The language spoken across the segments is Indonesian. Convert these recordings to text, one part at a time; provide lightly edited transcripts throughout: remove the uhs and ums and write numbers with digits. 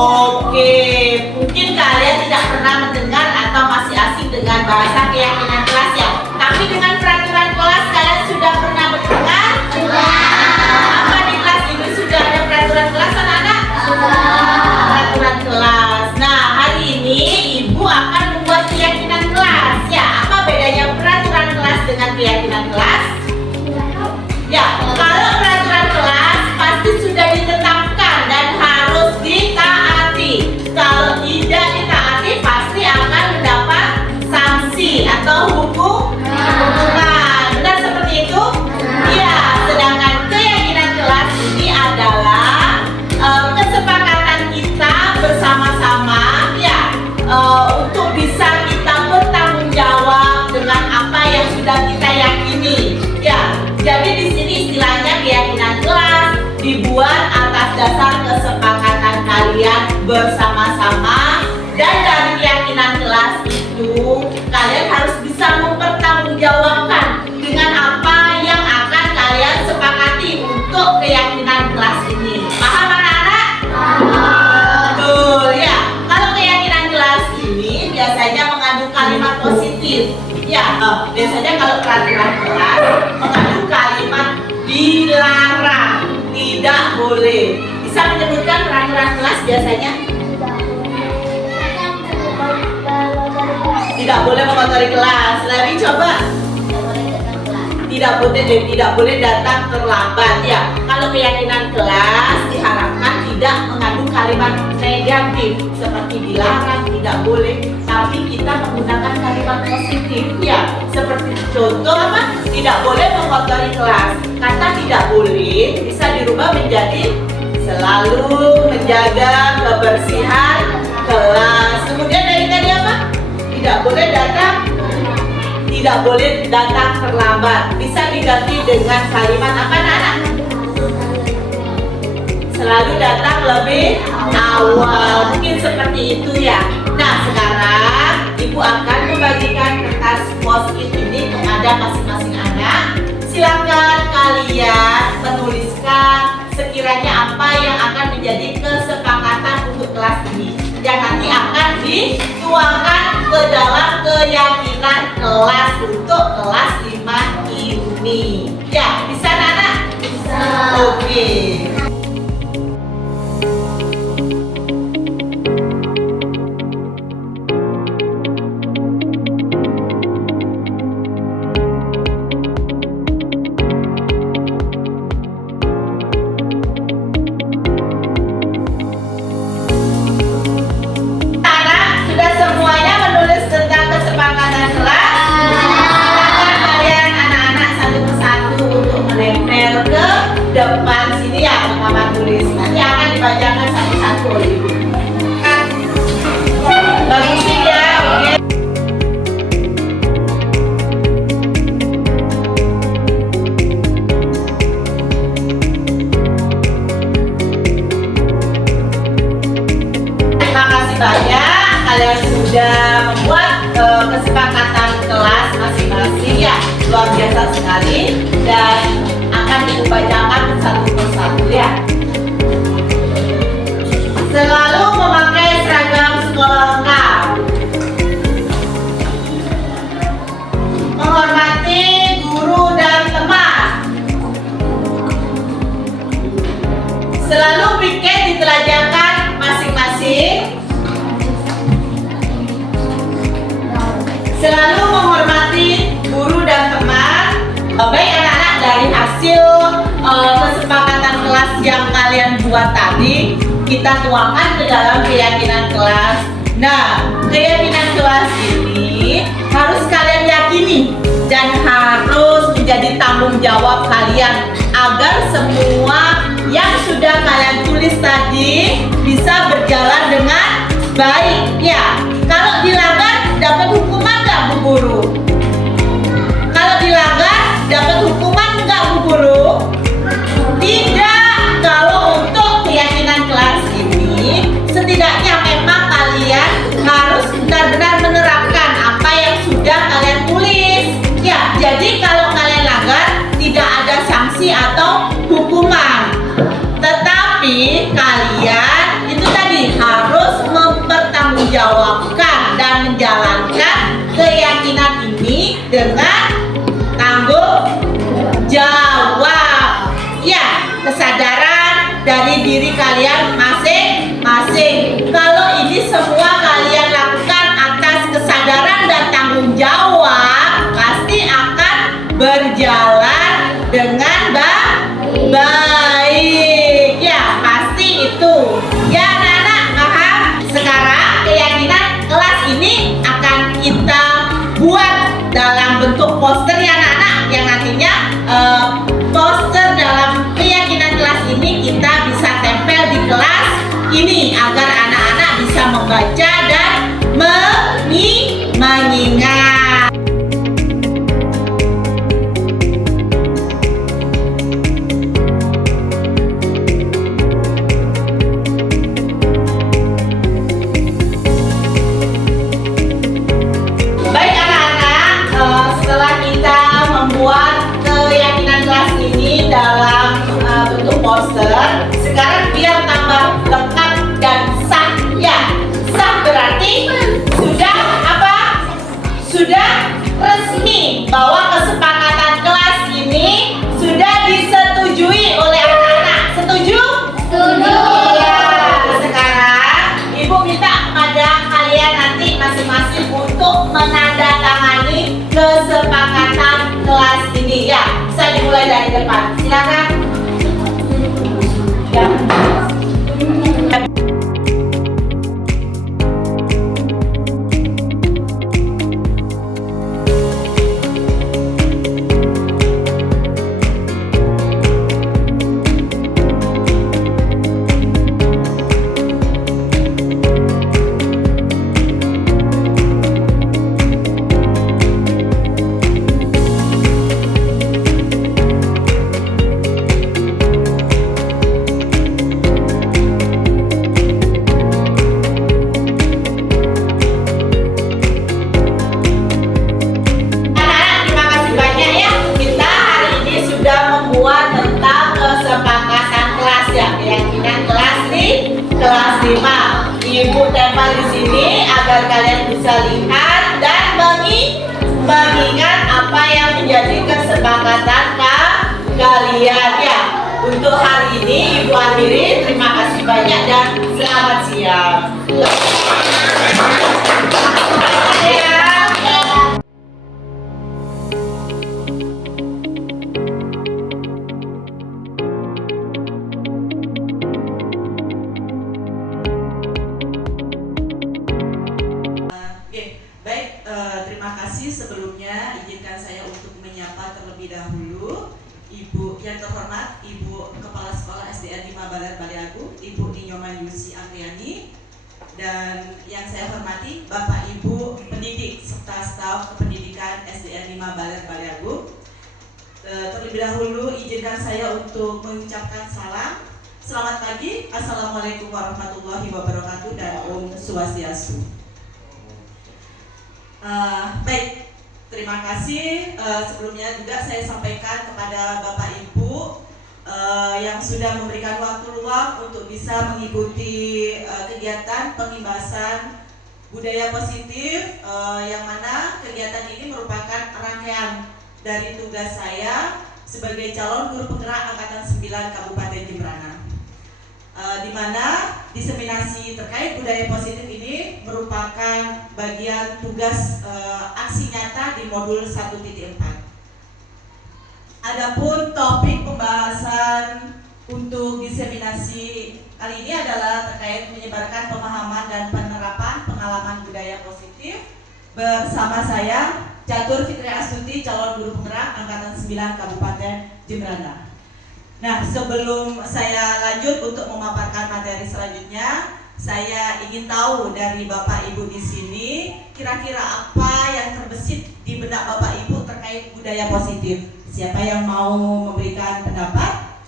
Oke, mungkin kalian tidak pernah mendengar atau masih asing dengan bahasa keyakinan kelas ya. Tapi dengan peraturan kelas kalian sudah pernah mendengar? Apa di kelas ini sudah ada peraturan kelas anak-anak? Peraturan kelas. Nah, hari ini Ibu akan membuat keyakinan kelas. Ya, apa bedanya peraturan kelas dengan keyakinan kelas? Ya, kalau peraturan kelas pasti sudah ditetapkan dan harus ditaati. Kalau tidak ditaati pasti akan mendapat sanksi atau hukuman. Benar seperti itu? Ya, sedangkan keyakinan kelas ini adalah kesepakatan kita bersama-sama ya untuk bisa kita bertanggung jawab dengan apa yang sudah kita yakini. Ya, jadi di sini istilahnya keyakinan kelas dibuat atas dasar kesepakatan kalian bersama-sama, dan dari keyakinan kelas itu kalian harus bisa mempertanggungjawabkan dengan apa yang akan kalian sepakati untuk keyakinan kelas ini. Paham anak-anak? Betul ya. Kalau keyakinan kelas ini biasanya mengandung kalimat positif. Ya, biasanya kalau peraturan kelas mengandung kalimat dilarang, tidak boleh. Bisa menyebutkan peraturan kelas biasanya? Tidak boleh mengotori kelas. Lari coba. Tidak boleh datang terlambat ya. Kalau keyakinan kelas diharapkan tidak mengandung kalimat negatif seperti dilarang, tidak boleh, tapi kita menggunakan kalimat positif ya. Seperti contoh apa? Tidak boleh mengotori kelas. Kata tidak boleh bisa dirubah menjadi selalu menjaga kebersihan kelas. Kemudian dari tadi apa? Tidak boleh datang terlambat. Bisa diganti dengan kalimat apa anak-anak? Selalu datang lebih awal. Mungkin seperti itu ya. Nah, sekarang Ibu akan membagikan kertas post-it ini kepada masing-masing anak. Silakan kalian menuliskan sekiranya apa yang akan menjadi kesepakatan untuk kelas ini yang nanti akan dituangkan ke dalam keyakinan kelas untuk kelas 5 ini. Ya, bisa anak-anak? Bisa. Oke. Depan sini ya, Mama tulis. Nanti akan dibacakan satu-satu oleh Ibu. Bagusin ya, oke. Terima kasih banyak. Kalian sudah membuat kesepakatan kelas masing-masing ya. Luar biasa sekali. Dan akan dibacakan satu persatu ya. Selalu memakai seragam sekolah lengkap. Menghormati guru dan teman. Selalu piket ditelajakan masing-masing. Selalu menghormati guru dan teman. Baik anak-anak, dari hasil kesepakatan kelas yang kalian buat tadi kita tuangkan ke dalam keyakinan kelas. Nah, keyakinan kelas ini harus kalian yakini dan harus menjadi tanggung jawab kalian agar semua yang sudah kalian tulis tadi bisa berjalan dengan baik ya. Kalau dilanggar dapat hukuman nggak Bu Guru? Kalau dilanggar dapat hukuman nggak Bu Guru? Tidak. Kalau untuk keyakinan kelas ini setidaknya memang kalian harus benar-benar menerapkan apa yang sudah kalian tulis ya. Jadi kalau kalian langgar tidak ada sanksi atau hukuman, tetapi kalian itu tadi harus keyakinan ini dengan tanggung jawab. Ya, kesadaran dari diri kalian masing-masing. Kalau ini semua kalian lakukan atas kesadaran dan tanggung jawab, pasti akan berjalan dengan baik. Ya, pasti itu. Ya, anak-anak paham? Sekarang keyakinan kelas ini akan kita buat dalam bentuk poster ya anak-anak, yang nantinya poster dalam keyakinan kelas ini kita bisa tempel di kelas ini agar anak-anak bisa membaca dan mengingat. Baik anak-anak, setelah kita membuat keyakinan kelas ini dalam bentuk poster, sekarang biar tambah lengkap dan sah. Ya, sah berarti sudah apa? Sudah resmi bahwa kesepakatan kelas ini sudah disetujui oleh anak-anak. Setuju? Setuju. Ya, sekarang Ibu minta kepada kalian nanti masing-masing untuk menandatangani kesepakatan kelas ini. Ya, bisa dimulai dari depan. Silakan. Ya. Ibu tempel di sini agar kalian bisa lihat dan mengingat apa yang menjadi kesepakatan kalian ya. Untuk hari ini Ibu akhiri. Terima kasih banyak dan selamat siang. Terima kasih. Sebelumnya izinkan saya untuk menyapa terlebih dahulu Ibu yang terhormat Ibu Kepala Sekolah SDN 5 Baler Baliagung, Ibu Ninyoman Yusi Andriani, dan yang saya hormati Bapak Ibu pendidik serta staf kependidikan SDN 5 Baler Baliagung. Terlebih dahulu izinkan saya untuk mengucapkan salam. Selamat pagi, Assalamualaikum warahmatullahi wabarakatuh dan Om Swastiastu. Baik, terima kasih. Sebelumnya juga saya sampaikan kepada Bapak Ibu yang sudah memberikan waktu luang untuk bisa mengikuti kegiatan pengimbasan budaya positif, yang mana kegiatan ini merupakan rangkaian dari tugas saya sebagai calon guru penggerak Angkatan 9 Kabupaten Jemberana. Di mana diseminasi terkait budaya positif ini merupakan bagian tugas aksi nyata di modul 1.4. Adapun topik pembahasan untuk diseminasi kali ini adalah terkait menyebarkan pemahaman dan penerapan pengalaman budaya positif bersama saya Catur Fitri Astuti, calon guru penggerak Angkatan 9 Kabupaten Jemberana. Nah, sebelum saya lanjut untuk memaparkan materi selanjutnya, saya ingin tahu dari Bapak Ibu di sini, kira-kira apa yang terbesit di benak Bapak Ibu terkait budaya positif? Siapa yang mau memberikan pendapat?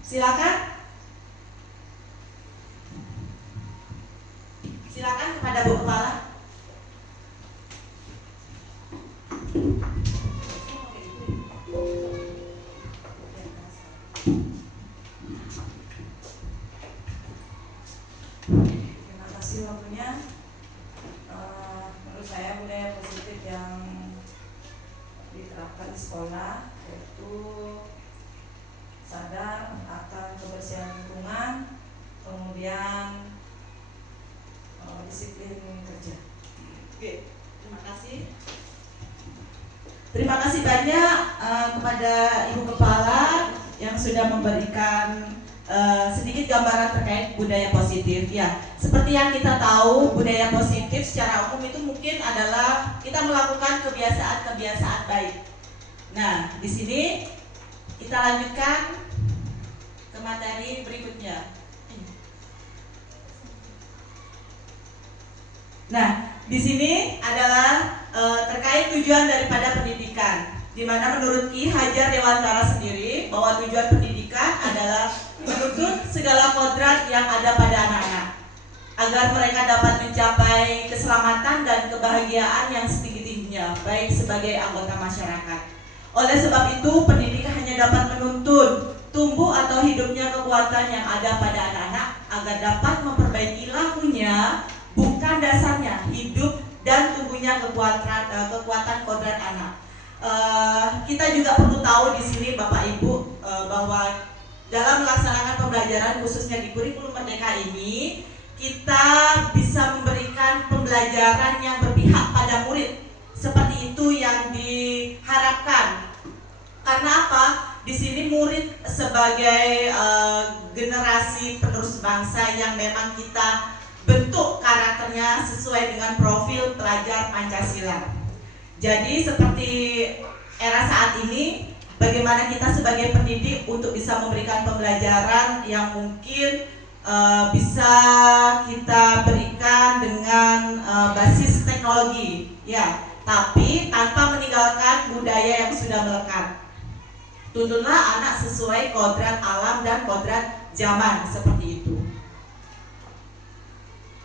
Silakan. Silakan kepada Bu Kepala. Terima kasih waktunya selanjutnya, menurut saya budaya positif yang diterapkan di sekolah yaitu sadar akan kebersihan lingkungan, kemudian disiplin kerja. Oke, terima kasih. Terima kasih banyak kepada Ibu Kepala yang sudah memberikan sedikit gambaran terkait budaya positif. Ya, seperti yang kita tahu, budaya positif secara umum itu mungkin adalah kita melakukan kebiasaan-kebiasaan baik. Nah, di sini kita lanjutkan ke materi berikutnya. Nah, di sini adalah terkait tujuan daripada pendidikan, di mana menurut Ki Hajar Dewantara sendiri bahwa tujuan pendidikan adalah menuntut segala kodrat yang ada pada anak-anak agar mereka dapat mencapai keselamatan dan kebahagiaan yang setinggi-tingginya, baik sebagai anggota masyarakat. Oleh sebab itu, pendidikan hanya dapat menuntun tumbuh atau hidupnya kekuatan yang ada pada anak-anak agar dapat memperbaiki lakunya, bukan dasarnya hidup dan tumbuhnya kekuatan kodrat anak. Kita juga perlu tahu di sini Bapak Ibu bahwa dalam melaksanakan pembelajaran khususnya di kurikulum Merdeka ini, kita bisa memberikan pembelajaran yang berpihak pada murid. Seperti itu yang diharapkan. Karena apa? Di sini murid sebagai generasi penerus bangsa yang memang kita bentuk karakternya sesuai dengan profil pelajar Pancasila. Jadi seperti era saat ini, bagaimana kita sebagai pendidik untuk bisa memberikan pembelajaran yang mungkin bisa kita berikan dengan basis teknologi, ya, tapi tanpa meninggalkan budaya yang sudah melekat. Tuntunlah anak sesuai kodrat alam dan kodrat zaman, seperti itu.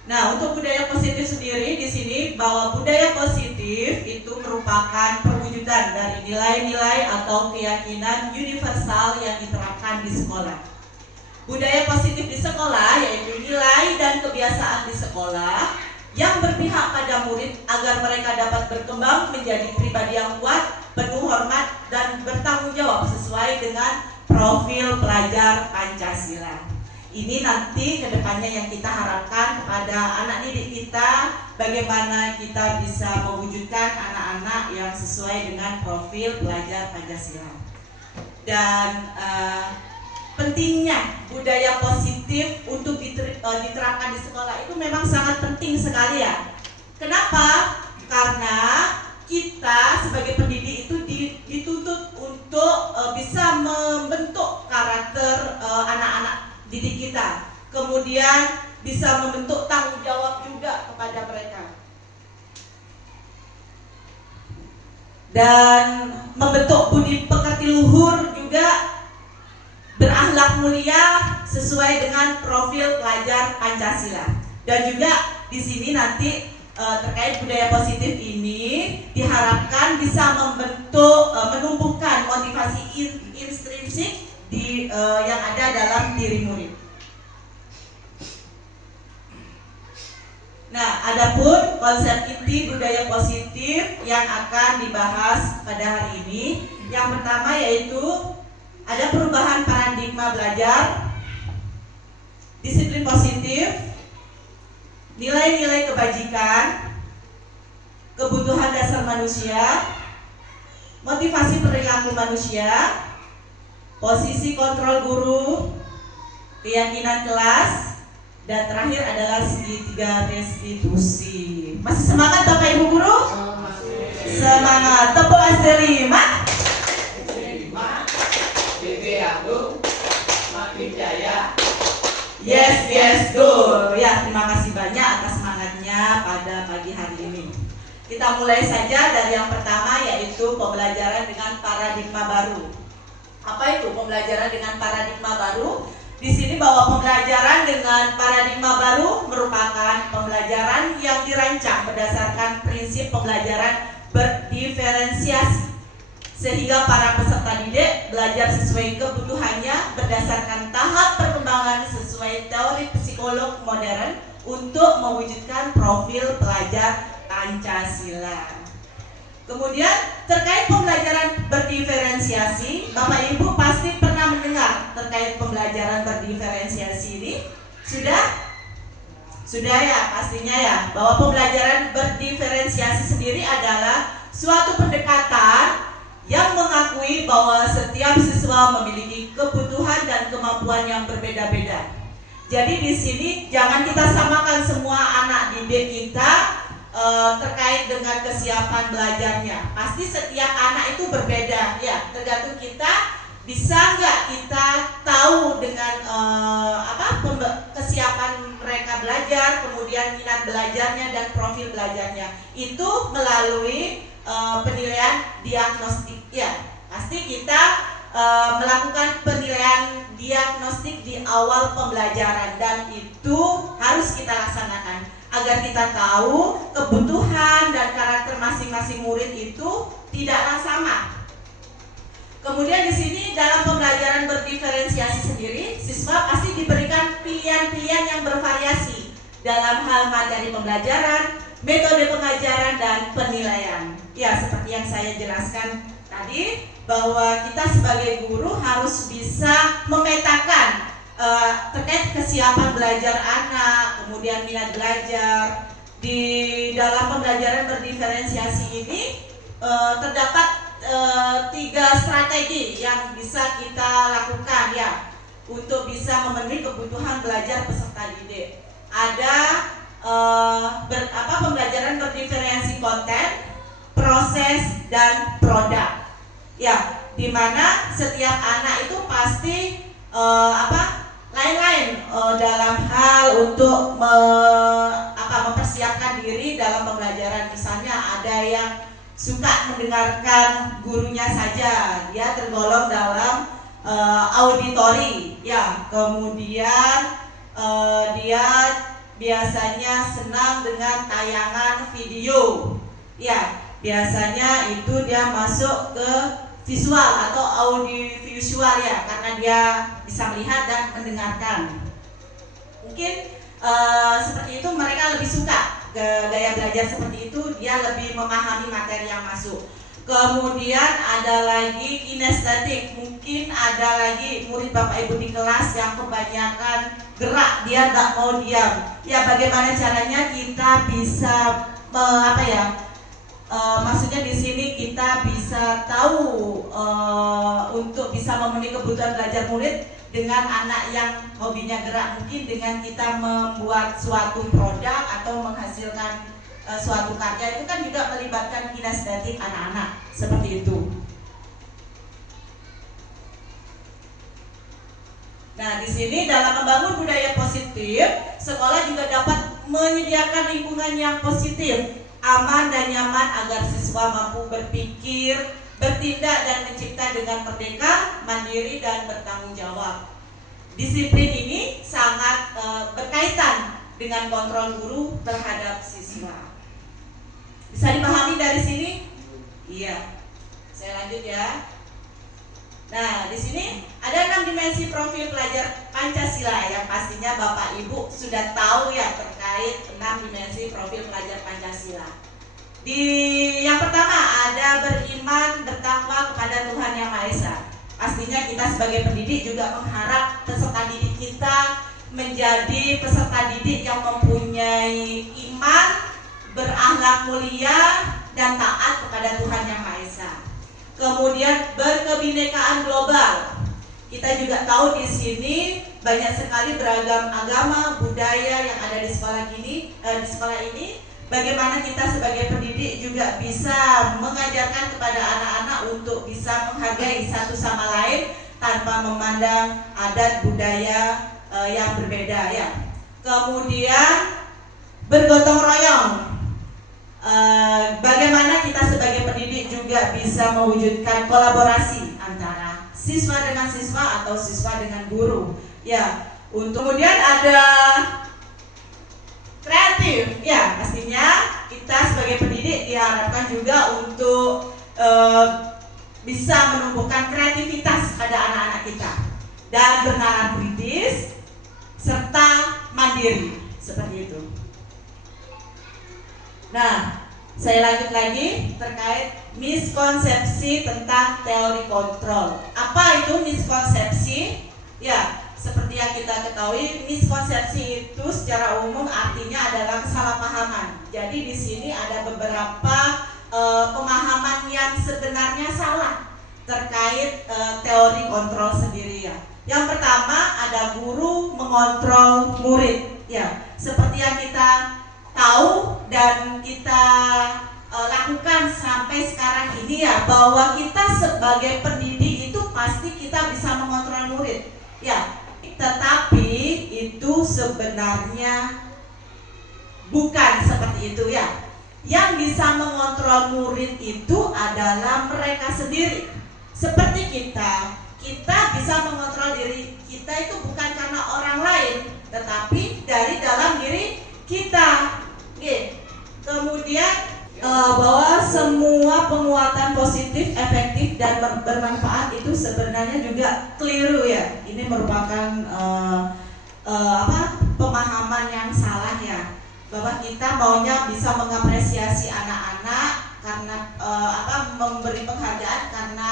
Nah, untuk budaya positif sendiri di sini bahwa budaya positif itu merupakan perwujudan dari nilai-nilai atau keyakinan universal yang diterapkan di sekolah. Budaya positif di sekolah yaitu nilai dan kebiasaan di sekolah yang berpihak pada murid agar mereka dapat berkembang menjadi pribadi yang kuat, penuh hormat dan bertanggung jawab sesuai dengan profil pelajar Pancasila. Ini nanti kedepannya yang kita harapkan kepada anak didik kita, bagaimana kita bisa mewujudkan anak-anak yang sesuai dengan profil pelajar Pancasila. Dan pentingnya budaya positif untuk diterapkan di sekolah itu memang sangat penting sekali ya. Kenapa? Karena kita sebagai pendidik itu dituntut untuk bisa membentuk karakter anak-anak didik kita, kemudian bisa membentuk tanggung jawab juga kepada mereka, dan membentuk budi pekerti luhur juga, berakhlak mulia sesuai dengan profil pelajar Pancasila. Dan juga di sini nanti terkait budaya positif ini diharapkan bisa membentuk, menumbuhkan motivasi intrinsik yang ada dalam diri murid. Nah, adapun konsep inti budaya positif yang akan dibahas pada hari ini, yang pertama yaitu ada perubahan paradigma belajar, disiplin positif, nilai-nilai kebajikan, kebutuhan dasar manusia, motivasi perilaku manusia, posisi kontrol guru, keyakinan kelas, dan terakhir adalah segitiga restitusi. Masih semangat Bapak Ibu Guru? Semangat. Tepuk terima. Yes, good. Ya, terima kasih banyak atas semangatnya pada pagi hari ini. Kita mulai saja dari yang pertama, yaitu pembelajaran dengan paradigma baru. Apa itu pembelajaran dengan paradigma baru? Di sini bahwa pembelajaran dengan paradigma baru merupakan pembelajaran yang dirancang berdasarkan prinsip pembelajaran berdiferensiasi, sehingga para peserta didik belajar sesuai kebutuhannya berdasarkan tahap perkembangan sesuai teori psikolog modern untuk mewujudkan profil pelajar Pancasila. Kemudian terkait pembelajaran berdiferensiasi, Bapak Ibu pasti pernah mendengar terkait pembelajaran berdiferensiasi ini. Sudah ya, pastinya ya, bahwa pembelajaran berdiferensiasi sendiri adalah suatu pendekatan yang mengakui bahwa setiap siswa memiliki kebutuhan dan kemampuan yang berbeda-beda. Jadi di sini jangan kita samakan semua anak didik kita terkait dengan kesiapan belajarnya. Pasti setiap anak itu berbeda ya, tergantung kita bisa nggak kita tahu dengan kesiapan mereka belajar, kemudian minat belajarnya dan profil belajarnya itu melalui penilaian diagnostik ya. Pasti kita melakukan penilaian diagnostik di awal pembelajaran dan itu harus kita laksanakan agar kita tahu kebutuhan dan karakter masing-masing murid itu tidaklah sama. Kemudian di sini dalam pembelajaran berdiferensiasi sendiri, siswa pasti diberikan pilihan-pilihan yang bervariasi dalam hal materi pembelajaran, metode pengajaran dan penilaian. Ya, seperti yang saya jelaskan tadi, bahwa kita sebagai guru harus bisa memetakan terkait kesiapan belajar anak, kemudian minat belajar. Di dalam pembelajaran berdiferensiasi ini terdapat 3 strategi yang bisa kita lakukan ya untuk bisa memenuhi kebutuhan belajar peserta didik. Ada pembelajaran berdiferensi konten, proses dan produk. Ya, di mana setiap anak itu pasti lain-lain dalam hal untuk mempersiapkan diri dalam pembelajaran. Misalnya ada yang suka mendengarkan gurunya saja, dia tergolong dalam auditori ya. Kemudian dia biasanya senang dengan tayangan video ya, biasanya itu dia masuk ke visual atau audiovisual ya, karena dia bisa melihat dan mendengarkan. Mungkin seperti itu mereka lebih suka gaya belajar seperti itu, dia lebih memahami materi yang masuk. Kemudian ada lagi kinestetik, mungkin ada lagi murid Bapak Ibu di kelas yang kebanyakan gerak, dia nggak mau diam. Ya, bagaimana caranya kita bisa maksudnya di sini kita bisa tahu untuk bisa memenuhi kebutuhan belajar murid dengan anak yang hobinya gerak, mungkin dengan kita membuat suatu produk atau menghasilkan suatu karya, itu kan juga melibatkan kinestetik anak-anak seperti itu. Nah, di sini dalam membangun budaya positif, sekolah juga dapat menyediakan lingkungan yang positif, aman dan nyaman agar siswa mampu berpikir, bertindak dan mencipta dengan merdeka, mandiri dan bertanggung jawab. Disiplin ini sangat berkaitan dengan kontrol guru terhadap siswa. Bisa dipahami dari sini? Iya. Saya lanjut ya. Nah, di sini ada 6 dimensi profil pelajar Pancasila yang pastinya Bapak Ibu sudah tahu ya terkait 6 dimensi profil pelajar Pancasila. Yang pertama ada beriman, bertakwa kepada Tuhan Yang Maha Esa. Pastinya kita sebagai pendidik juga mengharap peserta didik kita menjadi peserta didik yang mempunyai iman, berakhlak mulia dan taat kepada Tuhan Yang Maha Esa. Kemudian berkebinekaan global. Kita juga tahu di sini banyak sekali beragam agama, budaya yang ada di sekolah ini. Bagaimana kita sebagai pendidik juga bisa mengajarkan kepada anak-anak untuk bisa menghargai satu sama lain tanpa memandang adat budaya yang berbeda ya. Kemudian bergotong royong. Bagaimana kita sebagai pendidik juga bisa mewujudkan kolaborasi antara siswa dengan siswa atau siswa dengan guru ya. Kemudian ada kreatif ya, pastinya kita sebagai pendidik diharapkan juga untuk bisa menumbuhkan kreativitas pada anak-anak kita dan bernalar kritis serta mandiri. Seperti itu. Nah, saya lanjut lagi terkait miskonsepsi tentang teori kontrol. Apa itu miskonsepsi? Ya, seperti yang kita ketahui, miskonsepsi itu secara umum artinya adalah kesalahpahaman. Jadi di sini ada beberapa pemahaman yang sebenarnya salah terkait teori kontrol sendiri ya. Yang pertama ada guru mengontrol murid. Ya, seperti yang kita tahu dan kita lakukan sampai sekarang ini ya, bahwa kita sebagai pendidik itu pasti kita bisa mengontrol murid ya, tetapi itu sebenarnya bukan seperti itu ya. Yang bisa mengontrol murid itu adalah mereka sendiri. Seperti kita bisa mengontrol diri kita itu bukan karena orang lain, tetapi dari dalam diri kita. Kemudian bahwa semua penguatan positif, efektif dan bermanfaat itu sebenarnya juga keliru ya. Ini merupakan pemahaman yang salah ya. Bahwa kita maunya bisa mengapresiasi anak-anak karena memberi penghargaan karena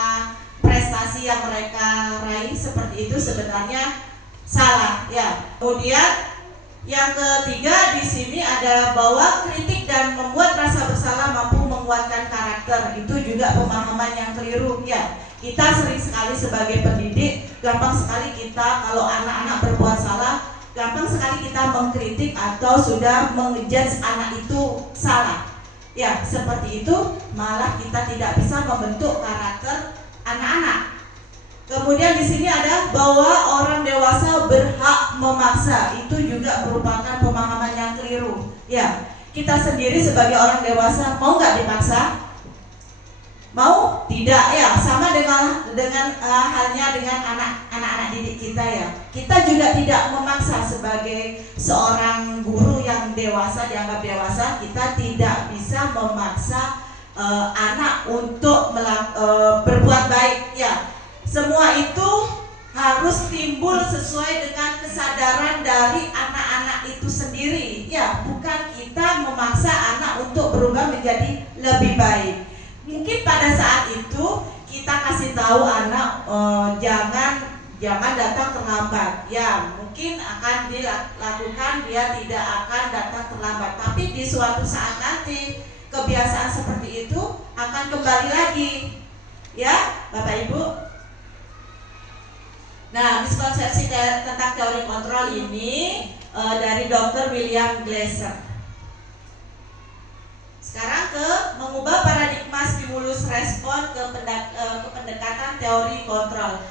prestasi yang mereka raih, seperti itu sebenarnya salah ya. Kemudian yang ketiga di sini ada bahwa kritik dan membuat rasa bersalah mampu menguatkan karakter. Itu juga pemahaman yang keliru ya. Kita sering sekali sebagai pendidik gampang sekali kita kalau anak-anak berbuat salah, gampang sekali kita mengkritik atau sudah mengejudge anak itu salah. Ya, seperti itu malah kita tidak bisa membentuk karakter anak-anak. Kemudian di sini ada bahwa orang dewasa berhak memaksa. Itu juga merupakan pemahaman yang keliru. Ya, kita sendiri sebagai orang dewasa mau nggak dipaksa? Mau? Tidak ya. Sama dengan halnya dengan anak-anak didik kita ya. Kita juga tidak memaksa sebagai seorang guru yang dewasa, dianggap dewasa. Kita tidak bisa memaksa anak untuk berbuat baik ya. Semua itu harus timbul sesuai dengan kesadaran dari anak-anak itu sendiri ya, bukan kita memaksa anak untuk berubah menjadi lebih baik. Mungkin pada saat itu kita kasih tahu anak jangan datang terlambat ya, mungkin akan dilakukan, dia tidak akan datang terlambat, tapi di suatu saat nanti kebiasaan seperti itu akan kembali lagi ya Bapak Ibu. Nah, miskonsepsi tentang teori kontrol ini dari Dr. William Glasser. Sekarang ke mengubah paradigma stimulus respon ke pendekatan teori kontrol.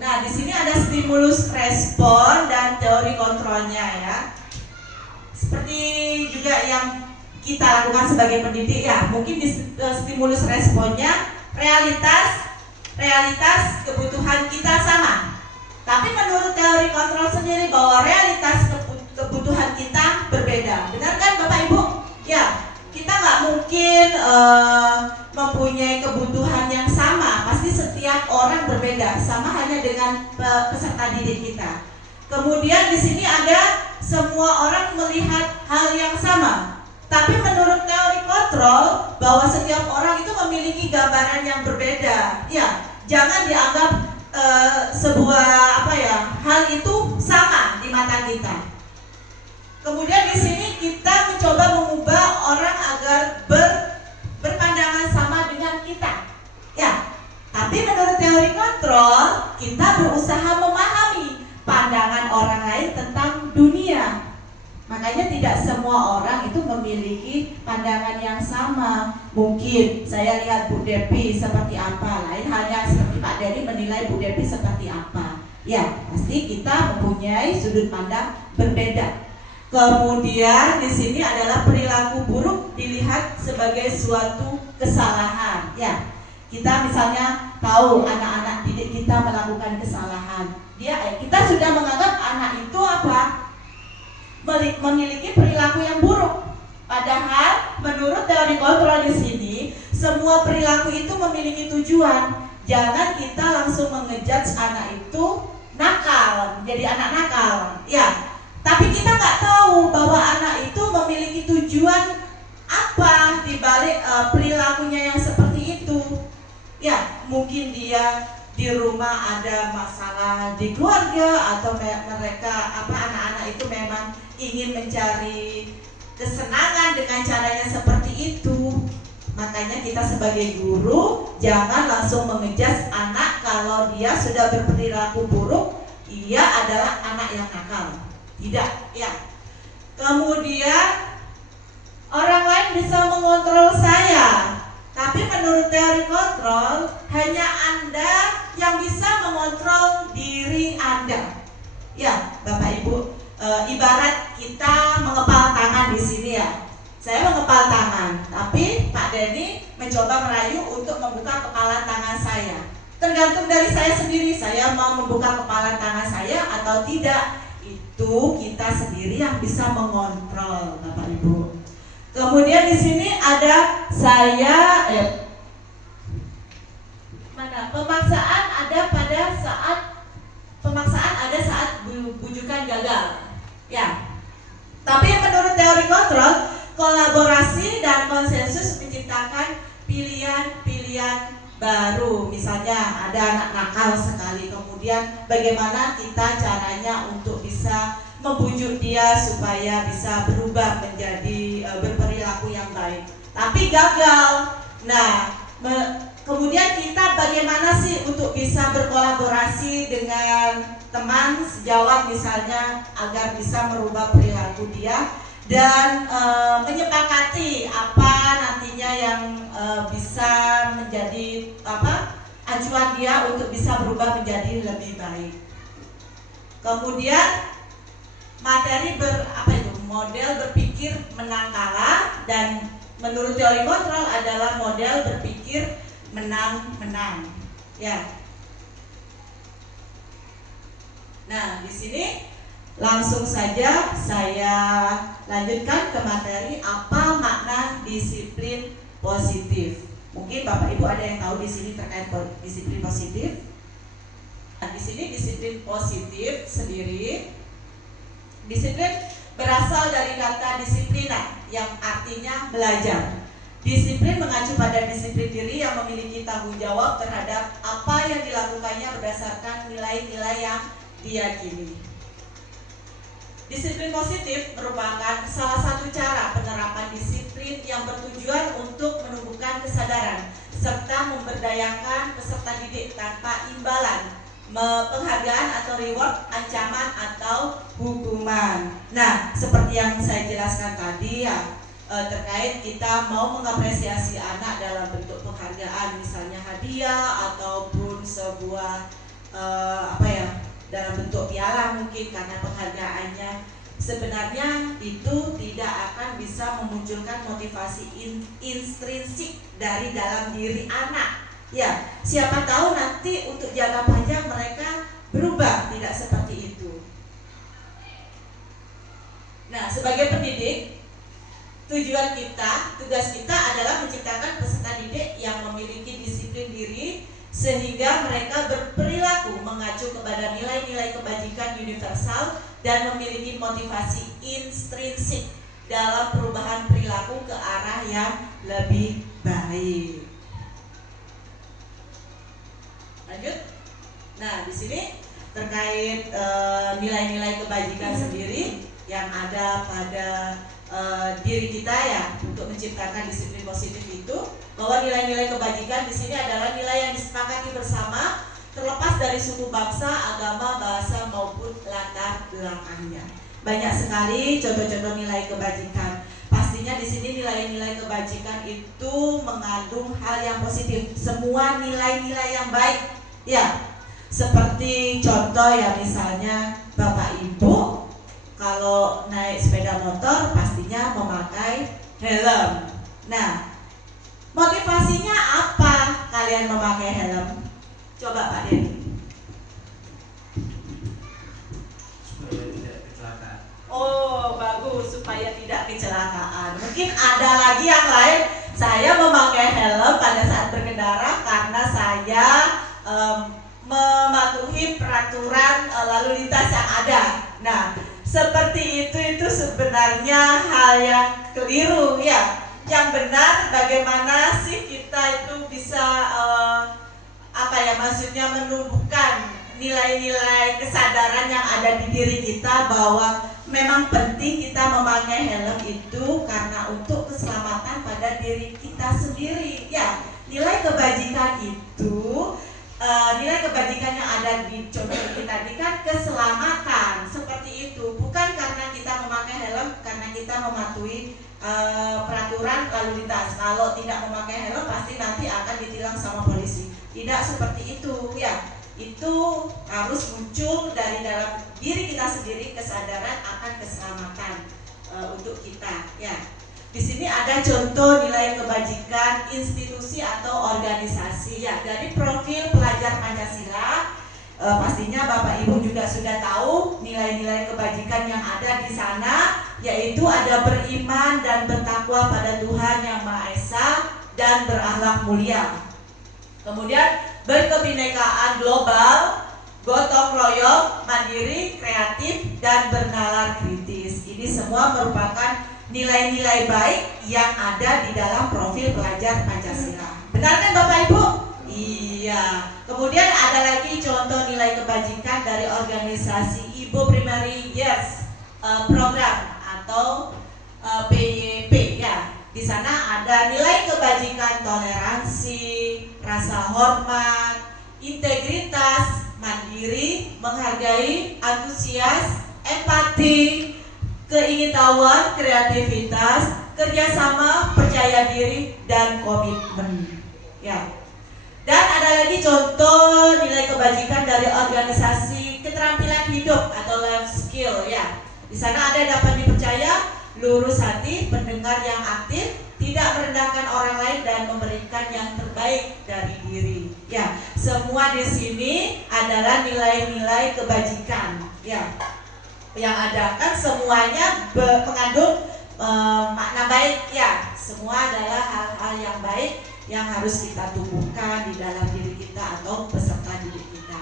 Nah, di sini ada stimulus respon dan teori kontrolnya ya. Seperti juga yang kita lakukan sebagai pendidik ya. Mungkin di stimulus responnya realitas kebutuhan kita sama. Tapi menurut teori kontrol sendiri bahwa realitas kebutuhan kita berbeda. Benar kan Bapak Ibu? Ya, kita nggak mungkin mempunyai kebutuhan yang sama. Pasti setiap orang berbeda, sama hanya dengan peserta didik kita. Kemudian di sini ada semua orang melihat hal yang sama. Tapi menurut teori kontrol bahwa setiap orang itu memiliki gambaran yang berbeda. Ya, jangan dianggap sebuah hal itu sama di mata kita. Kemudian di sini kita mencoba mengubah orang agar berpandangan sama dengan kita. Ya, tapi menurut teori kontrol kita berusaha memahami pandangan orang lain tentang dunia. Makanya tidak semua orang itu memiliki pandangan yang sama. Mungkin saya lihat Bu Depi seperti apa, lain hanya seperti Pak Dedi menilai Bu Depi seperti apa. Ya, pasti kita mempunyai sudut pandang berbeda. Kemudian di sini adalah perilaku buruk dilihat sebagai suatu kesalahan. Ya, kita misalnya tahu anak-anak didik kita melakukan kesalahan. Kita sudah menganggap anak itu memiliki perilaku yang buruk. Padahal menurut teori kontrol di sini semua perilaku itu memiliki tujuan. Jangan kita langsung mengejudge anak itu nakal, jadi anak nakal. Ya, tapi kita nggak tahu bahwa anak itu memiliki tujuan apa di balik perilakunya yang seperti itu. Ya, mungkin dia di rumah ada masalah di keluarga, atau mereka anak-anak itu memang ingin mencari kesenangan dengan caranya seperti itu. Makanya kita sebagai guru jangan langsung mengejas anak kalau dia sudah berperilaku buruk, ia adalah anak yang nakal. Tidak, ya. Kemudian orang lain bisa mengontrol saya, tapi menurut teori kontrol hanya Anda yang bisa mengontrol diri Anda. Ya, Bapak Ibu, ibarat kita mengepal tangan di sini ya. Saya mengepal tangan, tapi Pak Denny mencoba merayu untuk membuka kepalan tangan saya. Tergantung dari saya sendiri, saya mau membuka kepalan tangan saya atau tidak. Itu kita sendiri yang bisa mengontrol, Bapak Ibu. Kemudian di sini ada saya pemaksaan ada saat bujukan gagal. Ya. Tapi menurut teori kontrol, kolaborasi dan konsensus menciptakan pilihan-pilihan baru. Misalnya ada anak nakal sekali, kemudian bagaimana kita caranya untuk bisa membujuk dia supaya bisa berubah menjadi berperilaku yang baik, tapi gagal. Nah, kemudian kita bagaimana sih untuk bisa berkolaborasi dengan teman sejawat misalnya agar bisa merubah perilaku dia dan menyepakati apa nantinya yang bisa menjadi acuan dia untuk bisa berubah menjadi lebih baik. Kemudian materi model berpikir menang kalah, dan menurut teori kontrol adalah model berpikir menang-menang. Ya. Nah, di sini langsung saja saya lanjutkan ke materi apa makna disiplin positif. Mungkin Bapak Ibu ada yang tahu di sini terkait disiplin positif. Nah, di sini disiplin positif sendiri, disiplin berasal dari kata disiplina yang artinya belajar. Disiplin mengacu pada disiplin diri yang memiliki tanggung jawab terhadap apa yang dilakukannya berdasarkan nilai-nilai yang diyakini. Disiplin positif merupakan salah satu cara penerapan disiplin yang bertujuan untuk menumbuhkan kesadaran serta memberdayakan peserta didik tanpa imbalan, penghargaan atau reward, ancaman atau hukuman. Nah, seperti yang saya jelaskan tadi ya, terkait kita mau mengapresiasi anak dalam bentuk penghargaan, misalnya hadiah ataupun sebuah dalam bentuk piala mungkin karena penghargaannya. Sebenarnya itu tidak akan bisa memunculkan motivasi intrinsik dari dalam diri anak. Ya, siapa tahu nanti untuk jangka panjang mereka berubah, tidak seperti itu. Nah, sebagai pendidik, tugas kita adalah menciptakan peserta didik yang memiliki disiplin diri sehingga mereka berperilaku mengacu kepada nilai-nilai kebajikan universal dan memiliki motivasi intrinsik dalam perubahan perilaku ke arah yang lebih baik. Lanjut. Nah, di sini terkait nilai-nilai kebajikan sendiri yang ada pada diri kita ya untuk menciptakan disiplin positif itu, bahwa nilai-nilai kebajikan di sini adalah nilai yang disepakati bersama terlepas dari suku bangsa, agama, bahasa maupun latar belakangnya. Banyak sekali contoh-contoh nilai kebajikan. Pastinya di sini nilai-nilai kebajikan itu mengandung hal yang positif, semua nilai-nilai yang baik. Ya, seperti contoh ya misalnya Bapak Ibu kalau naik sepeda motor pastinya memakai helm. Nah, motivasinya apa kalian memakai helm? Coba Pak Denny. Supaya tidak kecelakaan. Oh, bagus, supaya tidak kecelakaan. Mungkin ada lagi yang lain. Saya memakai helm pada saat berkendara karena saya mematuhi peraturan lalu lintas yang ada. Nah, seperti itu sebenarnya hal yang keliru ya. Yang benar bagaimana sih kita itu bisa maksudnya menumbuhkan nilai-nilai kesadaran yang ada di diri kita bahwa memang penting kita memakai helm itu karena untuk keselamatan pada diri kita sendiri ya. Nilai kebajikan itu nilai kebajikan yang ada di contoh kita tadi kan keselamatan seperti itu, bukan karena kita memakai helm karena kita mematuhi peraturan lalu lintas. Kalau tidak memakai helm pasti nanti akan ditilang sama polisi. Tidak seperti itu ya. Itu harus muncul dari dalam diri kita sendiri, kesadaran akan keselamatan untuk kita ya. Di sini ada contoh nilai kebajikan institusi atau organisasi ya. Dari profil pelajar Pancasila pastinya Bapak Ibu juga sudah tahu nilai-nilai kebajikan yang ada di sana, yaitu ada beriman dan bertakwa pada Tuhan Yang Maha Esa dan berakhlak mulia. Kemudian berkebinekaan global, gotong royong, mandiri, kreatif, dan bernalar kritis. Ini semua merupakan nilai-nilai baik yang ada di dalam profil pelajar Pancasila. Benar kan Bapak Ibu? Iya. Kemudian ada lagi contoh nilai kebajikan dari organisasi Ibu Primary Years Program atau PYP ya. Di sana ada nilai kebajikan toleransi, rasa hormat, integritas, mandiri, menghargai, antusias, empati, keingintahuan, kreativitas, kerjasama, percaya diri, dan komitmen. Ya. Dan ada lagi contoh nilai kebajikan dari organisasi keterampilan hidup atau life skill ya. Di sana ada dapat dipercaya, lurus hati, pendengar yang aktif, tidak merendahkan orang lain dan memberikan yang terbaik dari diri. Ya, semua di sini adalah nilai-nilai kebajikan. Ya, yang ada kan semuanya mengandung makna baik. Ya, semua adalah hal-hal yang baik yang harus kita tumbuhkan di dalam diri kita atau peserta didik kita.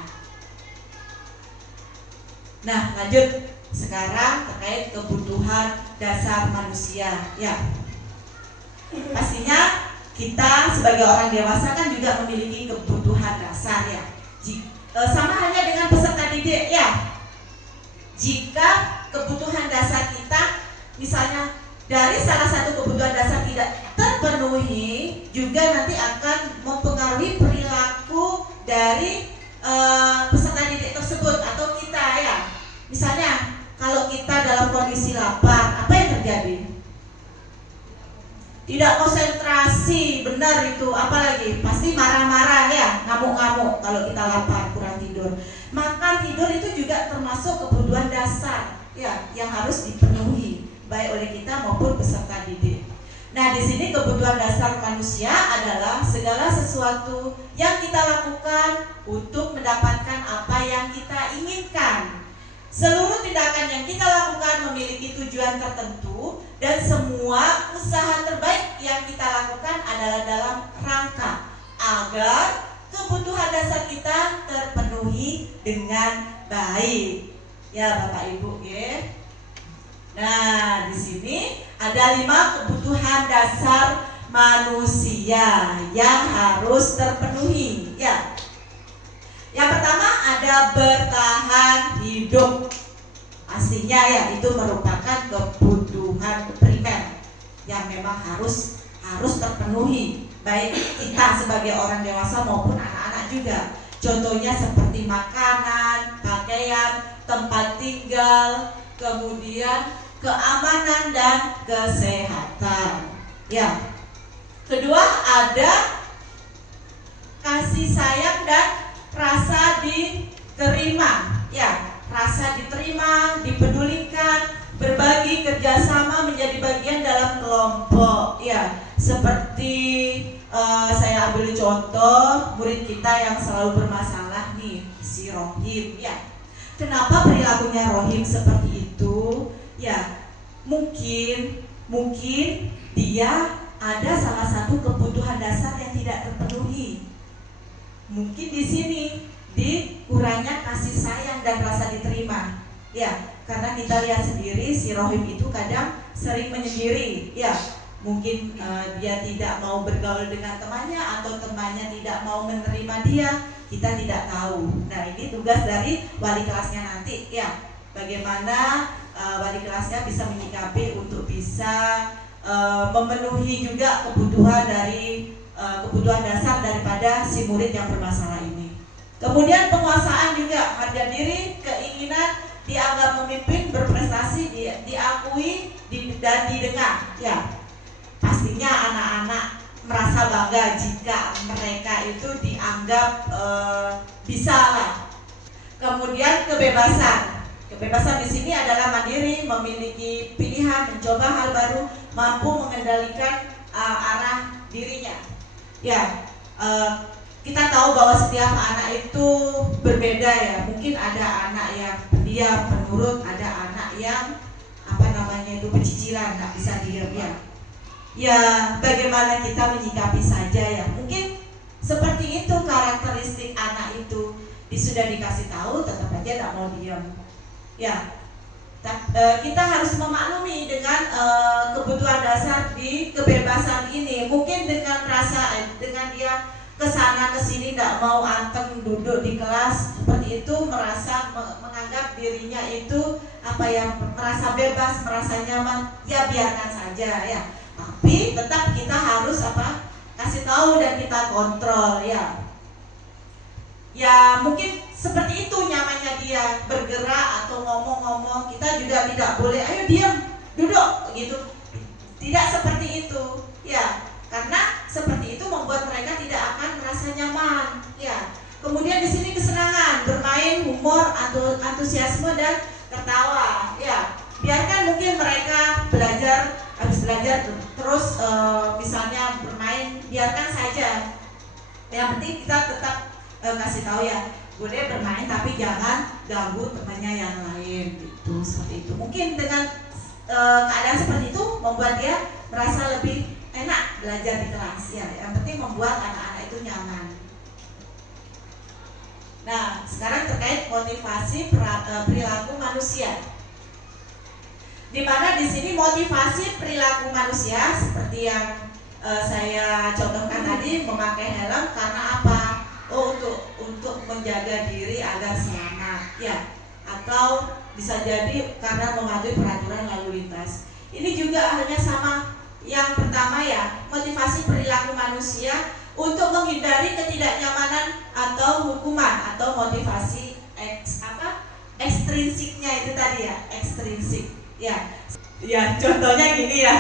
Nah, lanjut. Sekarang terkait kebutuhan dasar manusia ya. Pastinya kita sebagai orang dewasa kan juga memiliki kebutuhan dasar ya. Sama halnya dengan peserta didik ya. Jika kebutuhan dasar kita misalnya dari salah satu kebutuhan dasar tidak terpenuhi, juga nanti akan mempengaruhi perilaku dari peserta didik tersebut atau kita ya. Misalnya kalau kita dalam kondisi lapar, apa yang terjadi? Tidak konsentrasi, benar itu. Apalagi pasti marah-marah ya, ngamuk-ngamuk kalau kita lapar, kurang tidur. Makan tidur itu juga termasuk kebutuhan dasar ya, yang harus dipenuhi baik oleh kita maupun peserta didik. Nah, di sini kebutuhan dasar manusia adalah segala sesuatu yang kita lakukan untuk mendapatkan apa yang kita inginkan. Seluruh tindakan yang kita lakukan memiliki tujuan tertentu dan semua usaha terbaik yang kita lakukan adalah dalam rangka agar kebutuhan dasar kita terpenuhi dengan baik. Ya Bapak Ibu ya. Nah, di sini ada 5 kebutuhan dasar manusia yang harus terpenuhi ya. Yang pertama ada bertahan hidup. Pastinya ya itu merupakan kebutuhan primer yang memang harus terpenuhi baik kita sebagai orang dewasa maupun anak-anak juga. Contohnya seperti makanan, pakaian, tempat tinggal, kemudian keamanan dan kesehatan. Ya. Kedua ada kasih sayang dan rasa diterima, ya, rasa diterima, dipedulikan, berbagi, kerjasama, menjadi bagian dalam kelompok, ya. Seperti saya ambil contoh murid kita yang selalu bermasalah nih, si Rohim, ya. Kenapa perilakunya Rohim seperti itu? Ya, mungkin dia ada salah satu kebutuhan dasar yang tidak terpenuhi. Mungkin di sini di kurangnya kasih sayang dan rasa diterima. Ya, karena kita lihat sendiri si Rohim itu kadang sering menyendiri, ya. Mungkin dia tidak mau bergaul dengan temannya atau temannya tidak mau menerima dia, kita tidak tahu. Nah, ini tugas dari wali kelasnya nanti, ya. Bagaimana wali kelasnya bisa menyikapi untuk bisa memenuhi juga kebutuhan dari kebutuhan dasar daripada si murid yang bermasalah ini. Kemudian penguasaan juga, harga diri, keinginan dianggap memimpin, berprestasi, diakui dan didengar, ya. Pastinya anak-anak merasa bangga jika mereka itu dianggap bisa lah. Kemudian kebebasan di sini adalah mandiri, memiliki pilihan, mencoba hal baru, mampu mengendalikan arah dirinya. Ya, kita tahu bahwa setiap anak itu berbeda, ya. Mungkin ada anak yang pendiam, penurut, ada anak yang pecicilan, nggak bisa diam, ya. Ya, bagaimana kita menyikapi saja, ya. Mungkin seperti itu karakteristik anak itu. Sudah dikasih tahu, tetap aja tidak mau diam. Ya, kita harus memaklumi dengan kebutuhan dasar di kebebasan ini. Mungkin dengan dia kesana kesini tidak mau anteng duduk di kelas seperti itu, menganggap dirinya itu merasa bebas, merasa nyaman, ya biarkan saja, ya. Tapi tetap kita harus kasih tahu dan kita kontrol, ya. Ya mungkin seperti itu nyamannya dia bergerak atau ngomong-ngomong, kita juga tidak boleh ayo diam, duduk gitu. Tidak seperti itu, ya. Karena seperti itu membuat mereka tidak akan merasa nyaman, ya. Kemudian di sini kesenangan, bermain, humor, antusiasme dan tertawa, ya. Biarkan mungkin mereka habis belajar terus misalnya bermain, biarkan saja. Yang penting kita tetap kasih tahu, ya, boleh bermain tapi jangan ganggu temannya yang lain, gitu, seperti itu. Mungkin dengan keadaan seperti itu membuat dia merasa lebih enak belajar di kelas, ya. Yang penting membuat anak-anak itu nyaman. Nah, sekarang terkait motivasi perilaku manusia. Di mana di sini motivasi perilaku manusia seperti yang saya contohkan tadi, memakai helm karena apa? Untuk menjaga diri agar selamat, ya. Atau bisa jadi karena mematuhi peraturan lalu lintas. Ini juga halnya sama yang pertama, ya, motivasi perilaku manusia untuk menghindari ketidaknyamanan atau hukuman, atau motivasi ekstrinsiknya itu tadi, ya, ekstrinsik, ya. Ya, contohnya gini, ya.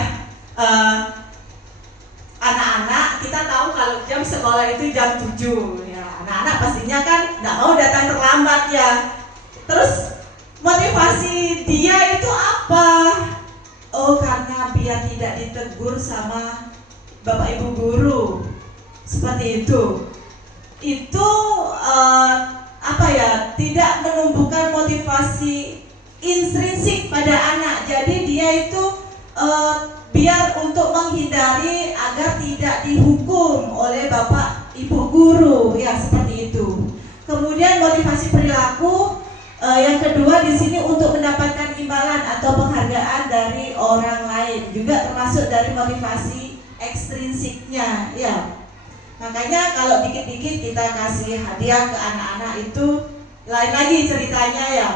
Anak-anak kita tahu kalau jam sekolah itu jam 7, ya. Anak-anak pastinya kan nggak mau datang terlambat, ya. Terus motivasi dia itu apa? Oh, karena biar tidak ditegur sama bapak ibu guru, seperti itu. Itu tidak menumbuhkan motivasi intrinsik pada anak. Jadi dia itu biar untuk menghindari agar tidak dihukum oleh bapak ibu guru, ya, seperti itu. Kemudian motivasi perilaku yang kedua di sini untuk mendapatkan imbalan atau penghargaan dari orang lain, juga termasuk dari motivasi ekstrinsiknya, ya. Makanya kalau dikit-dikit kita kasih hadiah ke anak-anak itu lain lagi ceritanya, ya.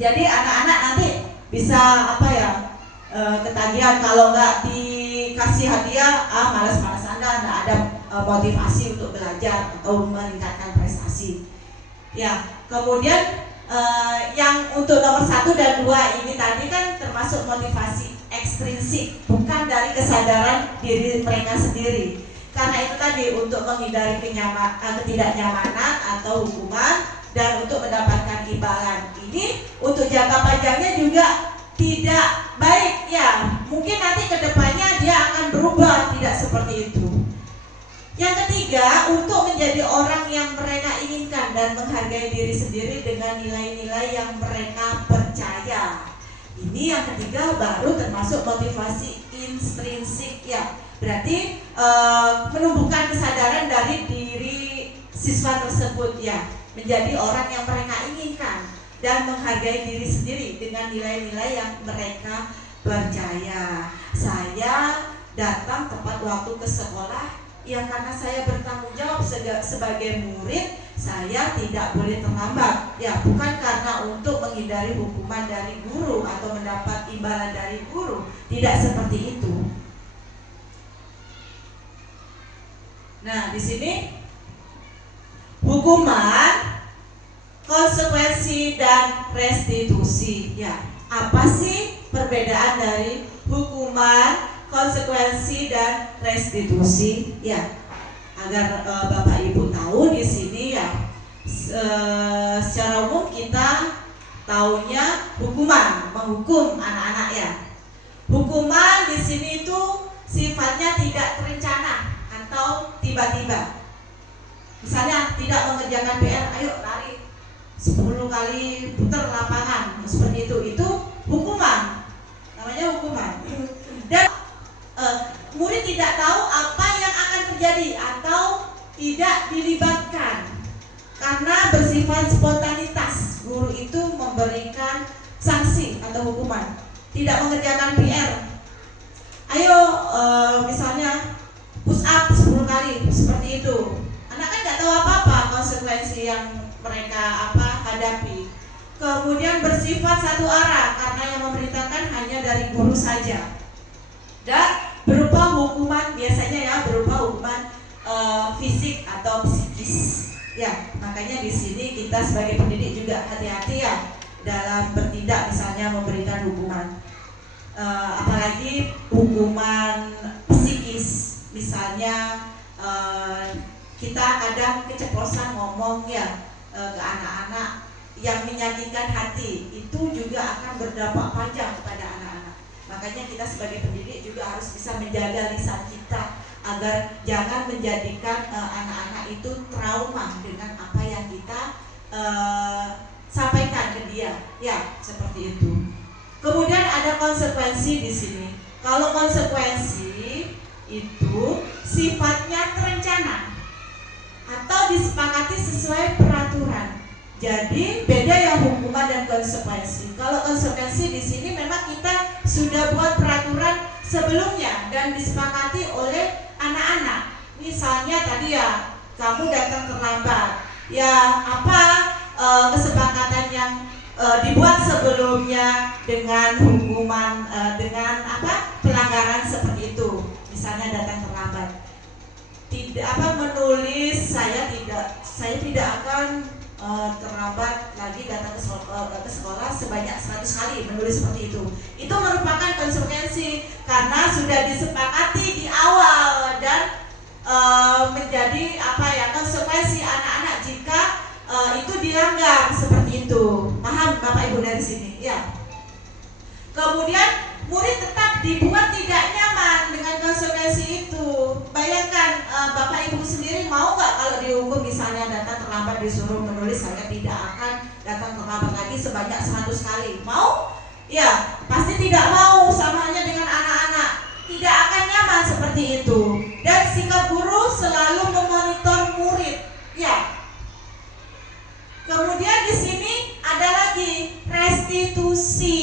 Jadi anak-anak nanti bisa ketagihan kalau nggak dikasih hadiah, malas-malasan dah, nggak ada motivasi untuk belajar atau meningkatkan prestasi, ya. Kemudian yang untuk nomor 1 dan 2 ini tadi kan termasuk motivasi ekstrinsik, bukan dari kesadaran diri mereka sendiri. Karena itu tadi untuk menghindari ketidaknyamanan atau hukuman dan untuk mendapatkan imbalan. Ini untuk jangka panjangnya juga tidak baik, ya. Mungkin nanti kedepannya dia akan berubah, tidak seperti itu. Yang ketiga, untuk menjadi orang yang mereka inginkan dan menghargai diri sendiri dengan nilai-nilai yang mereka percaya. Ini yang ketiga baru termasuk motivasi intrinsik, ya. Berarti menumbuhkan kesadaran dari diri siswa tersebut, ya, menjadi orang yang mereka inginkan. dan menghargai diri sendiri dengan nilai-nilai yang mereka percaya. Saya datang tepat waktu ke sekolah, ya karena saya bertanggung jawab sebagai murid, saya tidak boleh terlambat. Ya, bukan karena untuk menghindari hukuman dari guru atau mendapat imbalan dari guru, tidak seperti itu. Nah, di sini hukuman, konsekuensi dan restitusi. Ya, apa sih perbedaan dari hukuman, konsekuensi dan restitusi? Ya, agar Bapak Ibu tahu di sini ya, secara umum kita taunya hukuman, menghukum anak-anak ya. Hukuman di sini itu sifatnya tidak terencana atau tiba-tiba. Misalnya tidak mengerjakan PR, ayo lari 10 kali putar lapangan, seperti itu hukuman, namanya hukuman. Dan murid tidak tahu apa yang akan terjadi atau tidak dilibatkan karena bersifat spontanitas. Guru itu memberikan sanksi atau hukuman. Tidak mengerjakan PR, ayo misalnya push up 10 kali, seperti itu. Anak kan nggak tahu apa-apa konsekuensi yang mereka hadapi. Kemudian bersifat satu arah karena yang memerintahkan hanya dari guru saja. Dan berupa hukuman, biasanya ya berupa hukuman fisik atau psikis. Ya, makanya di sini kita sebagai pendidik juga hati-hati ya dalam bertindak, misalnya memberikan hukuman. Apalagi hukuman psikis, misalnya kita kadang keceplosan ngomong ya ke anak-anak yang menyakitkan hati, itu juga akan berdampak panjang kepada anak-anak. Makanya kita sebagai pendidik juga harus bisa menjaga lisan kita agar jangan menjadikan anak-anak itu trauma dengan apa yang kita sampaikan ke dia. Ya, seperti itu. Kemudian ada konsekuensi di sini. Kalau konsekuensi itu sifatnya terencana atau disepakati sesuai peraturan. Jadi beda ya hukuman dan konsekuensi. Kalau konsekuensi di sini memang kita sudah buat peraturan sebelumnya dan disepakati oleh anak-anak. Misalnya tadi ya, kamu datang terlambat. Ya, apa kesepakatan yang dibuat sebelumnya dengan hukuman dengan pelanggaran seperti itu. Misalnya datang terlambat. Menulis saya tidak akan terlambat lagi datang ke sekolah sebanyak 100 kali, menulis seperti itu. Itu merupakan konsekuensi karena sudah disepakati di awal dan menjadi konsekuensi anak-anak jika itu dilanggar seperti itu. Paham Bapak Ibu dari sini? Ya. Kemudian murid tetap dibuat tidak nyaman dengan konsekuensi itu. Bayangkan Bapak Ibu sendiri mau nggak kalau dihukum misalnya datang terlambat disuruh menulis, saya tidak akan datang terlambat lagi sebanyak 100 kali. Mau? Ya, pasti tidak mau, sama halnya dengan anak-anak. Tidak akan nyaman seperti itu. Dan sikap guru selalu memonitor murid. Ya. Kemudian di sini ada lagi restitusi.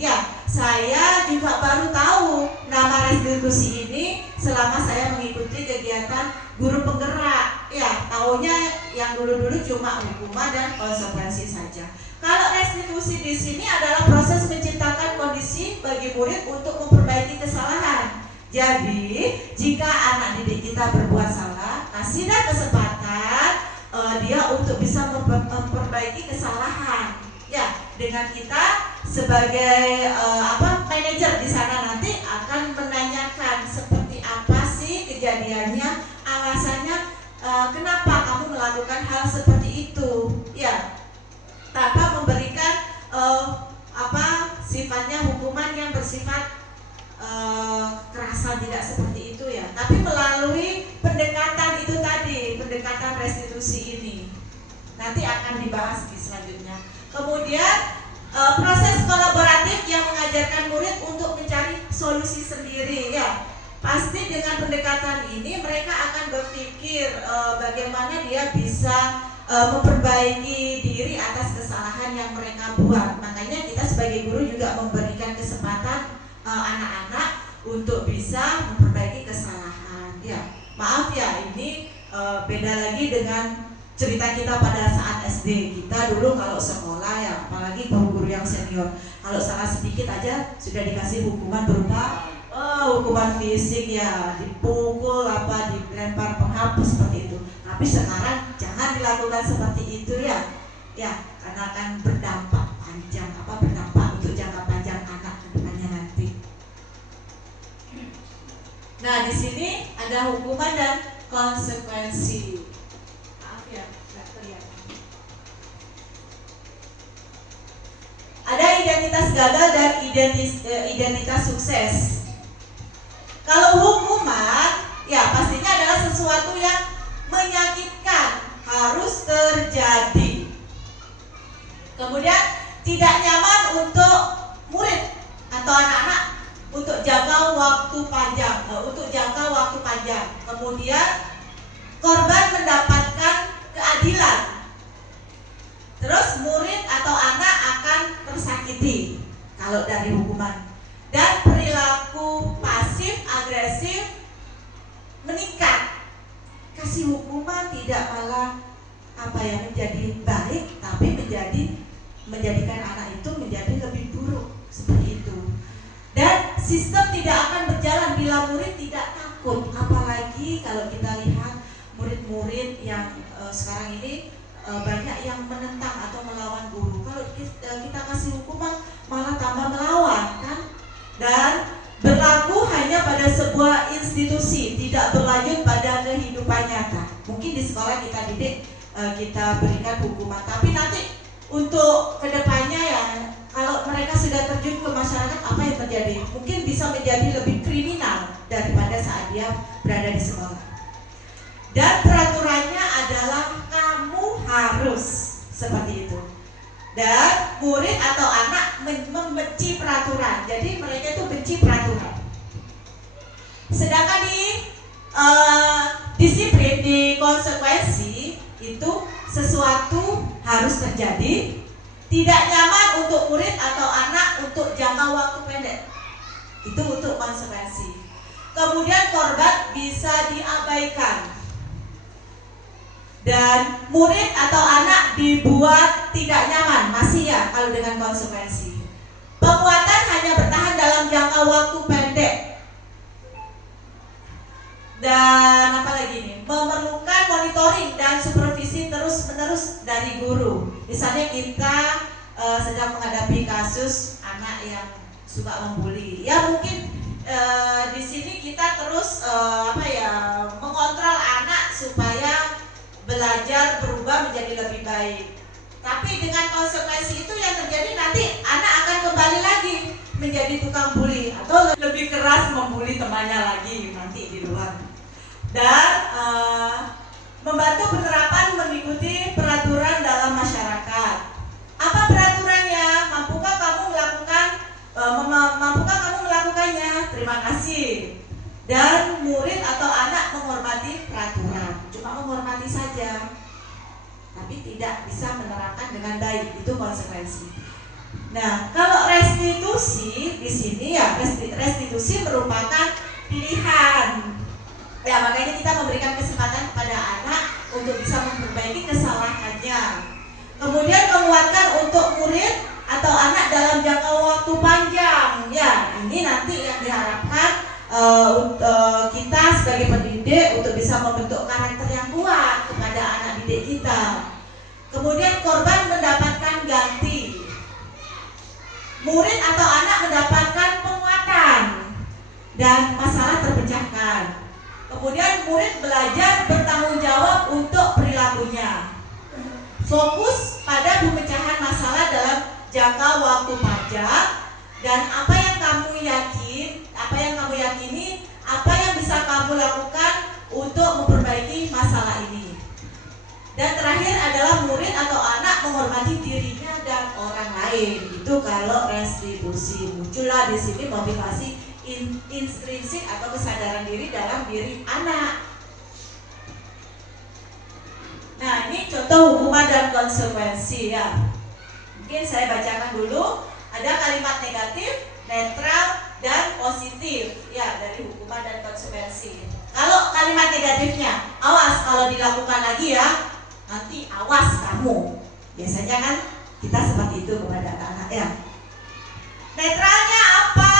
Ya, saya juga baru tahu nama restitusi ini selama saya mengikuti kegiatan guru penggerak. Ya, taunya yang dulu-dulu cuma hukuman dan konsekuensi saja. Kalau restitusi di sini adalah proses menciptakan kondisi bagi murid untuk memperbaiki kesalahan. Jadi, jika anak didik kita berbuat salah, kasihlah kesempatan dia untuk bisa memperbaiki kesalahan. Ya, dengan kita sebagai manajer di sana nanti akan menanyakan seperti apa sih kejadiannya, alasannya kenapa kamu melakukan hal seperti itu. Ya, tanpa memberikan sifatnya hukuman yang bersifat kekerasan, tidak seperti itu ya, tapi melalui pendekatan itu tadi, pendekatan restitusi ini nanti akan dibahas di selanjutnya. Kemudian proses kolaboratif yang mengajarkan murid untuk mencari solusi sendiri ya. Pasti dengan pendekatan ini mereka akan berpikir bagaimana dia bisa memperbaiki diri atas kesalahan yang mereka buat. Makanya kita sebagai guru juga memberikan kesempatan anak-anak untuk bisa memperbaiki kesalahan. Ya, maaf ya, ini beda lagi dengan cerita kita pada saat SD. Kita dulu kalau sekolah ya, apalagi guru-guru yang senior, kalau salah sedikit aja sudah dikasih hukuman berupa hukuman fisik ya, dipukul apa, dilempar penghapus seperti itu. Tapi sekarang jangan dilakukan seperti itu ya. Ya, karena akan berdampak panjang, berdampak untuk jangka panjang anak ke depannya nanti. Nah, di sini ada hukuman dan konsekuensi. Maaf ya, nggak kelihatan. Ada identitas gagal dan identitas sukses. Kalau hukuman, ya pastinya adalah sesuatu yang menyakitkan, harus terjadi. Kemudian tidak nyaman untuk murid atau anak-anak untuk jangka waktu panjang. Kemudian korban mendapatkan keadilan. Terus murid atau anak akan tersakiti kalau dari hukuman. Dan perilaku pasif agresif meningkat. Kasih hukuman tidak malah menjadi baik, tapi menjadikan anak itu menjadi lebih buruk, seperti itu. Dan sistem tidak akan berjalan bila murid tidak takut. Apalagi kalau kita lihat murid-murid yang sekarang ini banyak yang menentang atau melawan guru. Kalau kita kasih hukuman malah tambah melawan, kan? Dan berlaku hanya pada sebuah institusi, tidak berlanjut pada kehidupan nyata. Mungkin di sekolah kita didik, kita berikan hukuman, tapi nanti untuk kedepannya ya, kalau mereka sudah terjun ke masyarakat, apa yang terjadi? Mungkin bisa menjadi lebih kriminal daripada saat dia berada di sekolah. Dan peraturannya adalah kamu harus seperti itu. Dan murid atau anak membenci peraturan. Jadi mereka itu benci peraturan. Sedangkan di disiplin, di konsekuensi itu sesuatu harus terjadi. Tidak nyaman untuk murid atau anak untuk jangka waktu pendek. Itu untuk konsekuensi. Kemudian korban bisa diabaikan. Dan murid atau anak dibuat tidak nyaman, masih ya kalau dengan konsekuensi. Penguatan hanya bertahan dalam jangka waktu pendek. Dan apa lagi nih? Memerlukan monitoring dan supervisi terus-menerus dari guru. Misalnya kita sedang menghadapi kasus anak yang suka membuli. Ya mungkin di sini kita terus mengontrol anak supaya belajar berubah menjadi lebih baik. Tapi dengan konsekuensi itu yang terjadi nanti anak akan kembali lagi menjadi tukang bully atau lebih keras membuli temannya lagi nanti di luar. Dan membantu penerapan mengikuti peraturan dalam masyarakat. Apa peraturannya? Mampukah kamu melakukannya? Terima kasih. Dan murid atau anak menghormati peraturan, cuma menghormati saja, tapi tidak bisa menerapkan dengan baik. Itu konsekuensi. Nah, kalau restitusi di sini ya, restitusi merupakan pilihan. Ya, makanya kita memberikan kesempatan kepada anak untuk bisa memperbaiki kesalahannya. Kemudian menguatkan untuk murid atau anak dalam jangka waktu panjang. Ya, ini nanti yang diharapkan kita sebagai pendidik untuk bisa membentuk karakter yang kuat kepada anak didik kita. Kemudian korban mendapatkan ganti, murid atau anak mendapatkan penguatan dan masalah terpecahkan. Kemudian murid belajar bertanggung jawab untuk perilakunya. Fokus pada pemecahan masalah dalam jangka waktu panjang. Dan apa yang kamu yakini, apa yang bisa kamu lakukan untuk memperbaiki masalah ini. Dan terakhir adalah murid atau anak menghormati dirinya dan orang lain. Itu kalau restitusi. Muncullah di sini motivasi intrinsik atau kesadaran diri dalam diri anak. Nah, ini contoh Contoh hukuman dan konsekuensi ya. Mungkin saya bacakan dulu. Ada kalimat negatif, netral, dan positif ya dari hukuman dan konsekuensi. Kalau kalimat negatifnya, awas kalau dilakukan lagi ya, nanti awas kamu. Biasanya kan kita seperti itu kepada anak-anak ya. Netralnya apa?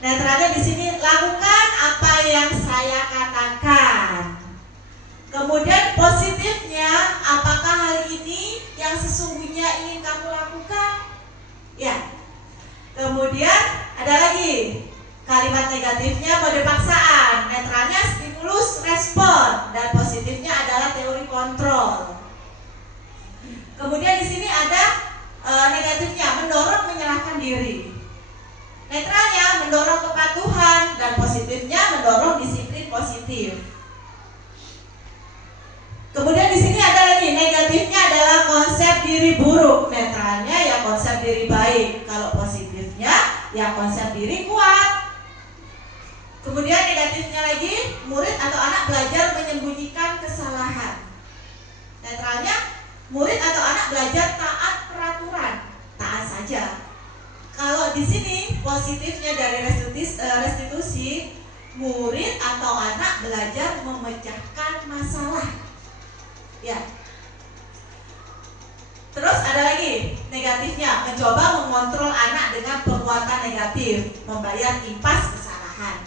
Netralnya di sini lakukan apa yang saya katakan. Kemudian positifnya, apakah hal ini yang sesungguhnya ingin kamu lakukan? Ya. Kemudian ada lagi kalimat negatifnya mode paksaan, netralnya stimulus respon, dan positifnya adalah teori kontrol. Kemudian di sini ada negatifnya mendorong menyerahkan diri. Netralnya mendorong kepatuhan dan positifnya mendorong disiplin positif. Kemudian di sini ada lagi negatifnya adalah konsep diri buruk, netralnya ya konsep diri baik. Kalau positifnya ya konsep diri kuat. Kemudian negatifnya lagi murid atau anak belajar menyembunyikan kesalahan. Netralnya murid atau anak belajar taat peraturan, taat saja. Kalau di sini positifnya dari restitusi, murid atau anak belajar memecahkan masalah. Ya. Terus ada lagi negatifnya, mencoba mengontrol anak dengan penguatan negatif, membayar impas kesalahan.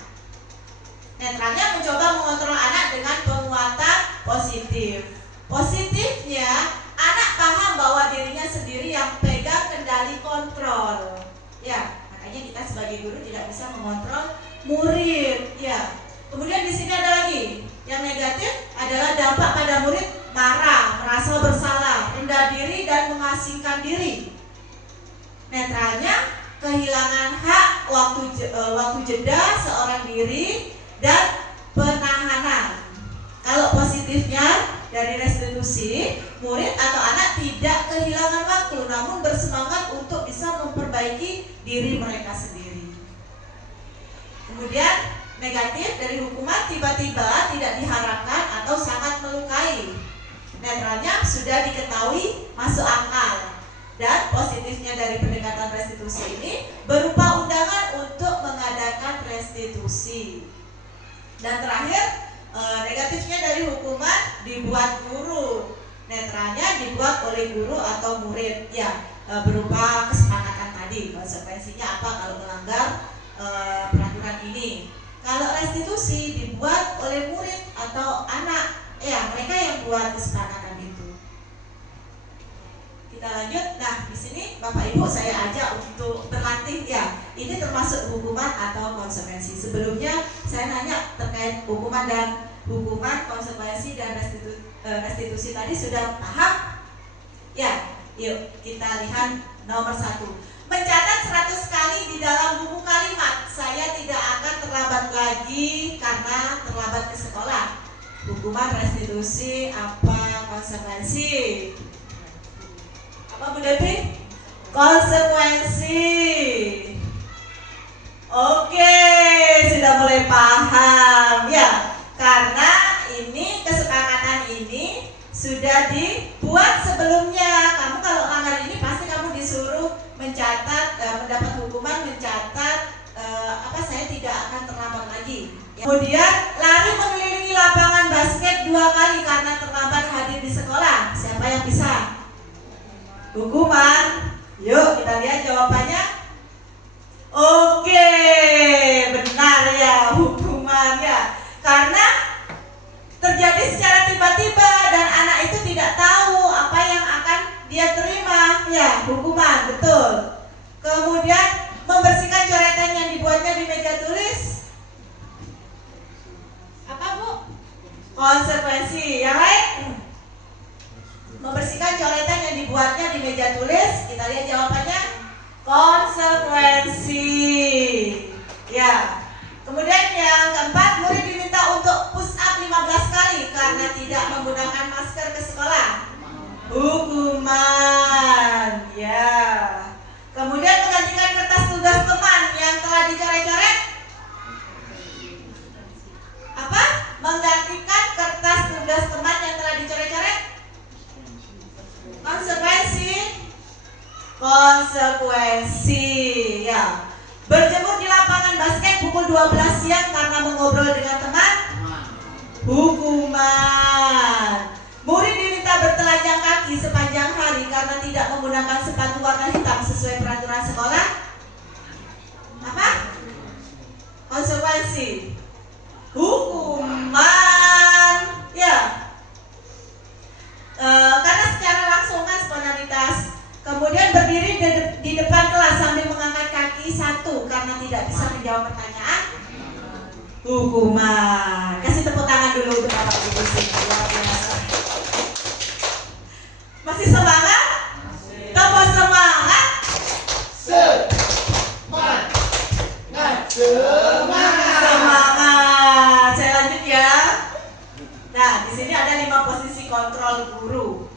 Netralnya mencoba mengontrol anak dengan penguatan positif. Positifnya, anak paham bahwa dirinya sendiri yang pegang kendali kontrol. Ya, makanya kita sebagai guru tidak bisa mengontrol murid. Ya. Kemudian di sini ada lagi yang negatif adalah dampak pada murid marah, merasa bersalah, rendah diri dan mengasingkan diri. Netralnya kehilangan hak waktu jeda seorang diri dan penahanan. Kalau positifnya dari restitusi, murid atau anak tidak kehilangan waktu, namun bersemangat untuk bisa memperbaiki diri mereka sendiri. Kemudian negatif dari hukuman tiba-tiba tidak diharapkan atau sangat melukai. Netralnya sudah diketahui masuk akal. Dan positifnya dari pendekatan restitusi ini berupa undangan untuk mengadakan restitusi. Dan terakhir negatifnya dari hukuman dibuat guru. Netralnya dibuat oleh guru atau murid ya, berupa kesepakatan tadi. Konsekuensinya apa kalau melanggar peraturan ini. Kalau restitusi dibuat oleh murid atau anak, ya mereka yang buat kesepakatan itu. Kita lanjut. Nah, di sini Bapak Ibu saya ajak untuk berlatih ya. Ini termasuk hukuman atau konsekuensi. Sebelumnya saya nanya terkait hukuman, konsekuensi dan restitusi tadi sudah paham? Ya, yuk kita lihat nomor 1. Mencatat 100 kali di dalam buku kalimat. Saya tidak akan terlambat lagi karena terlambat ke sekolah. Hukuman, restitusi, apa konsekuensi? Apa Bu Devi? Konsekuensi. Oke, sudah mulai paham ya. Karena ini kesepakatan ini sudah dibuat sebelumnya. Kamu kalau langgar ini pasti kamu disuruh mencatat, mendapat hukuman mencatat saya tidak akan terlambat lagi. Kemudian lari mengelilingi lapangan basket 2 kali karena terlambat hadir di sekolah. Siapa yang bisa? Hukuman. Yuk kita lihat jawabannya. Oke, benar ya, hukuman ya. Karena terjadi secara tiba-tiba dan anak itu tidak tahu apa yang akan dia terima. Ya, hukuman, betul. Kemudian membersihkan coretan yang dibuatnya di meja tulis. Apa Bu? Konsekuensi. Yang lain? Membersihkan coretan yang dibuatnya di meja tulis. Kita lihat jawabannya. Konsekuensi. Ya. Kemudian yang keempat, murid diminta untuk push up 15 kali karena tidak menggunakan masker ke sekolah. Hukuman. Ya. Kemudian menggantikan kertas tugas teman yang telah dicoret-coret. Apa? Menggantikan kertas tugas teman yang telah dicoret-coret. konsekuensi ya. Berjemur di lapangan basket pukul 12 siang karena mengobrol dengan teman, hukuman. Murid diminta bertelanjang kaki sepanjang hari karena tidak menggunakan sepatu warna hitam sesuai peraturan sekolah. Apa? Konsekuensi. Hukuman. Ya. Karena secara langsung kan spontanitas. Kemudian berdiri di depan kelas sambil mengangkat kaki satu karena tidak bisa menjawab pertanyaan. Hukuman. Kasih tepuk tangan dulu untuk Bapak Ibu sini. Luar biasa. Masih semangat? Tambah semangat. Semangat. Saya lanjut ya. Nah, di sini ada 5 posisi kontrol guru.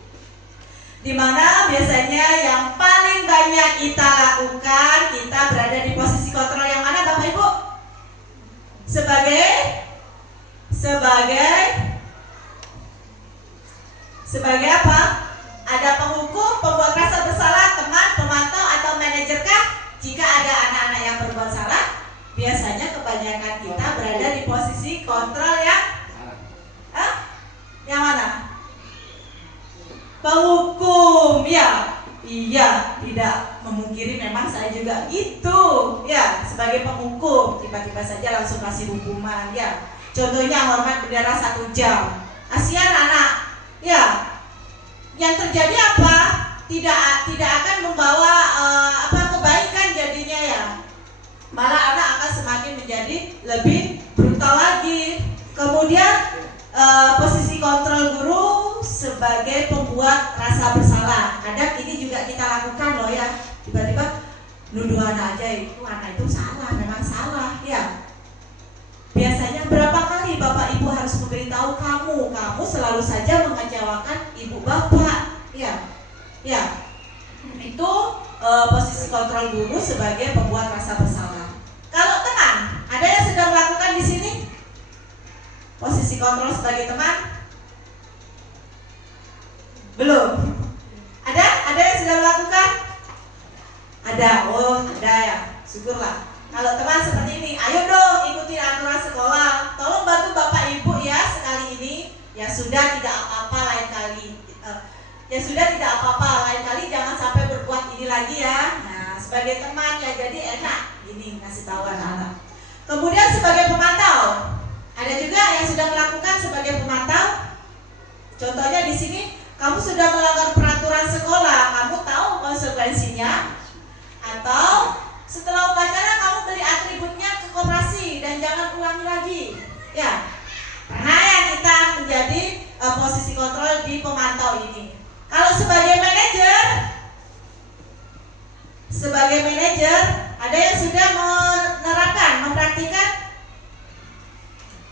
Di mana biasanya yang paling banyak kita lakukan, kita berada di posisi kontrol yang mana Bapak Ibu? Sebagai apa? Ada penghukum, pembuat rasa bersalah, teman, pemantau, atau manajer kah? Jika ada anak-anak yang berbuat salah, biasanya kebanyakan kita berada di posisi kontrol yang yang mana? Penghukum, ya. Iya, tidak memungkiri memang saya juga itu, ya, sebagai penghukum tiba-tiba saja langsung kasih hukuman, ya. Contohnya hormat bendera 1 jam. Kasihan anak, ya. Yang terjadi apa? Tidak akan membawa kebaikan jadinya ya. Malah anak akan semakin menjadi lebih brutal lagi. Kemudian posisi kontrol guru sebagai pembuat rasa bersalah. Kadang ini juga kita lakukan loh ya. Tiba-tiba nuduh anak aja itu anak itu salah, memang salah ya. Biasanya berapa kali Bapak Ibu harus memberitahu kamu selalu saja mengecewakan ibu bapak, ya. Itu posisi kontrol guru sebagai pembuat rasa bersalah. Kalau teman, ada yang sedang melakukan di sini? Posisi kontrol sebagai teman? Belum. Ada yang sedang melakukan? Ada. Oh, ada ya. Syukurlah. Kalau teman seperti ini, ayo dong ikuti aturan sekolah. Tolong bantu Bapak Ibu ya sekali ini. Ya sudah tidak apa-apa lain kali. Jangan sampai berbuat ini lagi ya. Nah, sebagai teman ya jadi enak ini ngasih tahu anak-anak. Kemudian sebagai pemantau, ada juga yang sudah melakukan sebagai pemantau. Contohnya di sini, kamu sudah melanggar peraturan sekolah, kamu tahu konsekuensinya. Atau setelah upacara kamu beli atributnya ke koperasi dan jangan ulangi lagi. Ya, pernah ya kita menjadi posisi kontrol di pemantau ini. Kalau sebagai manajer, ada yang sudah mempraktikkan.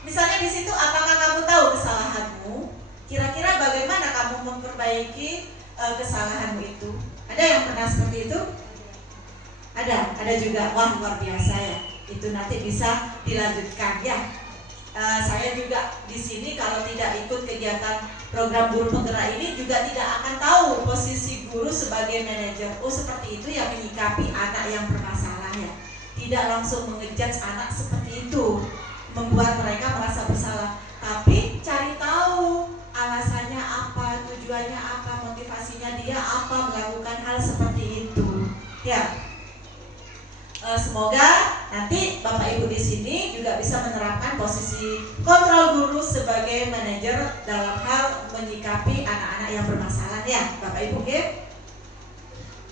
Misalnya di situ, apakah kamu tahu kesalahanmu? Kira-kira bagaimana kamu memperbaiki kesalahanmu itu? Ada yang pernah seperti itu? Ada juga. Wah, luar biasa ya. Itu nanti bisa dilanjutkan ya. Saya juga di sini kalau tidak ikut kegiatan program guru penggerak ini juga tidak akan tahu posisi guru sebagai manajer. Oh, seperti itu ya menyikapi anak yang bermasalah ya. Tidak langsung mengejudge anak seperti itu, membuat mereka merasa bersalah. Tapi cari tahu alasannya apa, tujuannya apa, motivasinya dia apa melakukan hal seperti itu. Ya. Semoga nanti Bapak Ibu di sini juga bisa menerapkan posisi kontrol guru sebagai manajer dalam hal menyikapi anak-anak yang bermasalah ya, Bapak Ibu. Oke?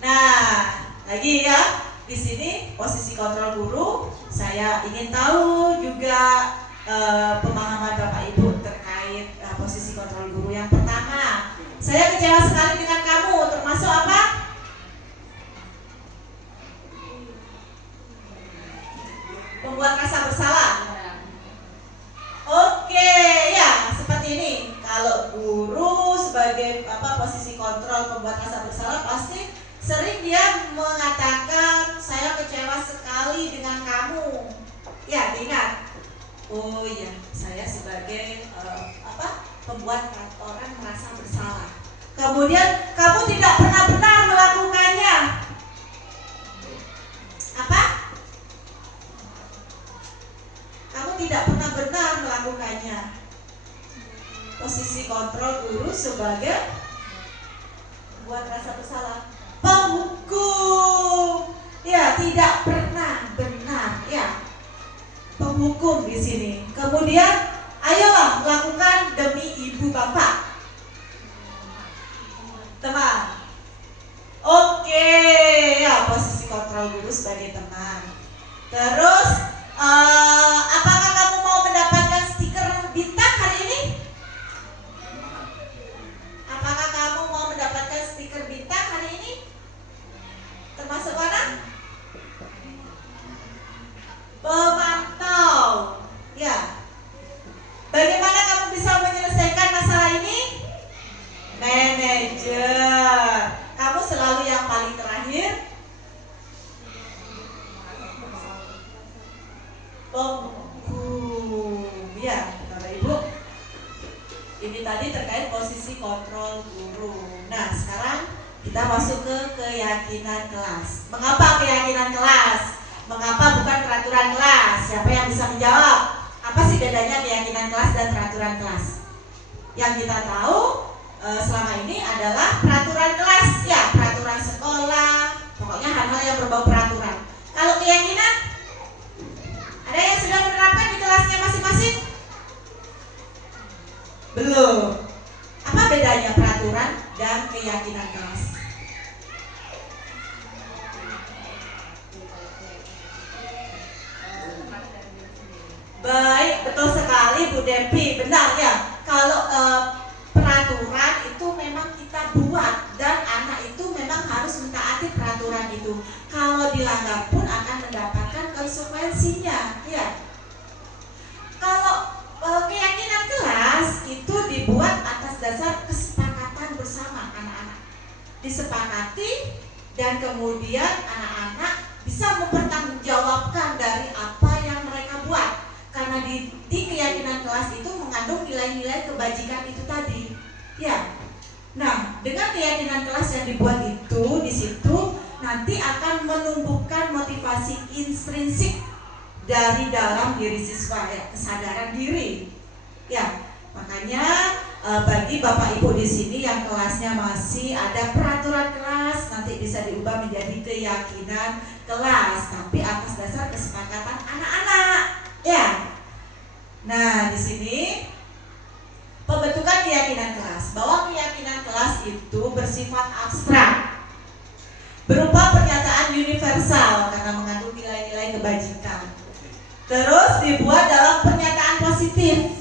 Nah, lagi ya di sini posisi kontrol guru, saya ingin tahu juga pemahaman Bapak Ibu terkait posisi kontrol guru. Yang pertama, saya kecewa sekali dengan kamu, termasuk apa? Membuat rasa bersalah. Oke, ya seperti ini. Kalau guru sebagai posisi kontrol pembuat rasa bersalah, pasti sering dia mengatakan saya kecewa sekali dengan kamu. Ya, ingat. Oh iya, saya sebagai pembuat orang merasa bersalah. Kemudian kamu tidak pernah benar melakukannya. benar melakukannya. Posisi kontrol guru sebagai buat rasa bersalah, penghukum. Ya, tidak pernah benar ya. Penghukum di sini. Kemudian ayolah lakukan demi ibu bapak. Teman. Oke, ya posisi kontrol guru sebagai teman. Terus apakah kamu mau mendapatkan stiker bintang hari ini? Apakah kamu mau mendapatkan stiker bintang hari ini? Termasuk mana? Pemantau. Ya. Bagaimana kamu bisa menyelesaikan masalah ini? Manajer. Kamu selalu yang paling terakhir. Penghukum. Ya, Bapak Ibu. Ini tadi terkait posisi kontrol guru. Nah, sekarang kita masuk ke keyakinan kelas. Mengapa keyakinan kelas? Mengapa bukan peraturan kelas? Siapa yang bisa menjawab? Apa sih bedanya keyakinan kelas dan peraturan kelas? Yang kita tahu selama ini adalah peraturan kelas, ya, peraturan sekolah, pokoknya hal-hal yang berbau peraturan. Kalau keyakinan, ada yang sudah menerapkan di kelasnya masing-masing? Belum. Apa bedanya peraturan dan keyakinan kelas? Baik, betul sekali Bu Depi, benar ya. Kalau peraturan itu memang kita buat dan anak itu memang harus mentaati peraturan itu. Kalau dilanggar pun akan mendapatkan konsekuensinya, ya. Kalau keyakinan kelas itu dibuat atas dasar kesepakatan bersama anak-anak. Disepakati dan kemudian anak-anak bisa mempertanggungjawabkan dari apa yang mereka buat. Karena di keyakinan kelas itu mengandung nilai-nilai kebajikan itu tadi, ya. Nah, dengan keyakinan kelas yang dibuat itu di situ nanti akan menumbuhkan motivasi intrinsik dari dalam diri siswa, ya, kesadaran diri, ya. Makanya bagi Bapak Ibu di sini yang kelasnya masih ada peraturan kelas, nanti bisa diubah menjadi keyakinan kelas, tapi atas dasar kesepakatan anak-anak. Ya. Nah, di sini pembentukan keyakinan kelas, bahwa keyakinan kelas itu bersifat abstrak, berupa pernyataan universal karena mengandung nilai-nilai kebajikan. Terus dibuat dalam pernyataan positif.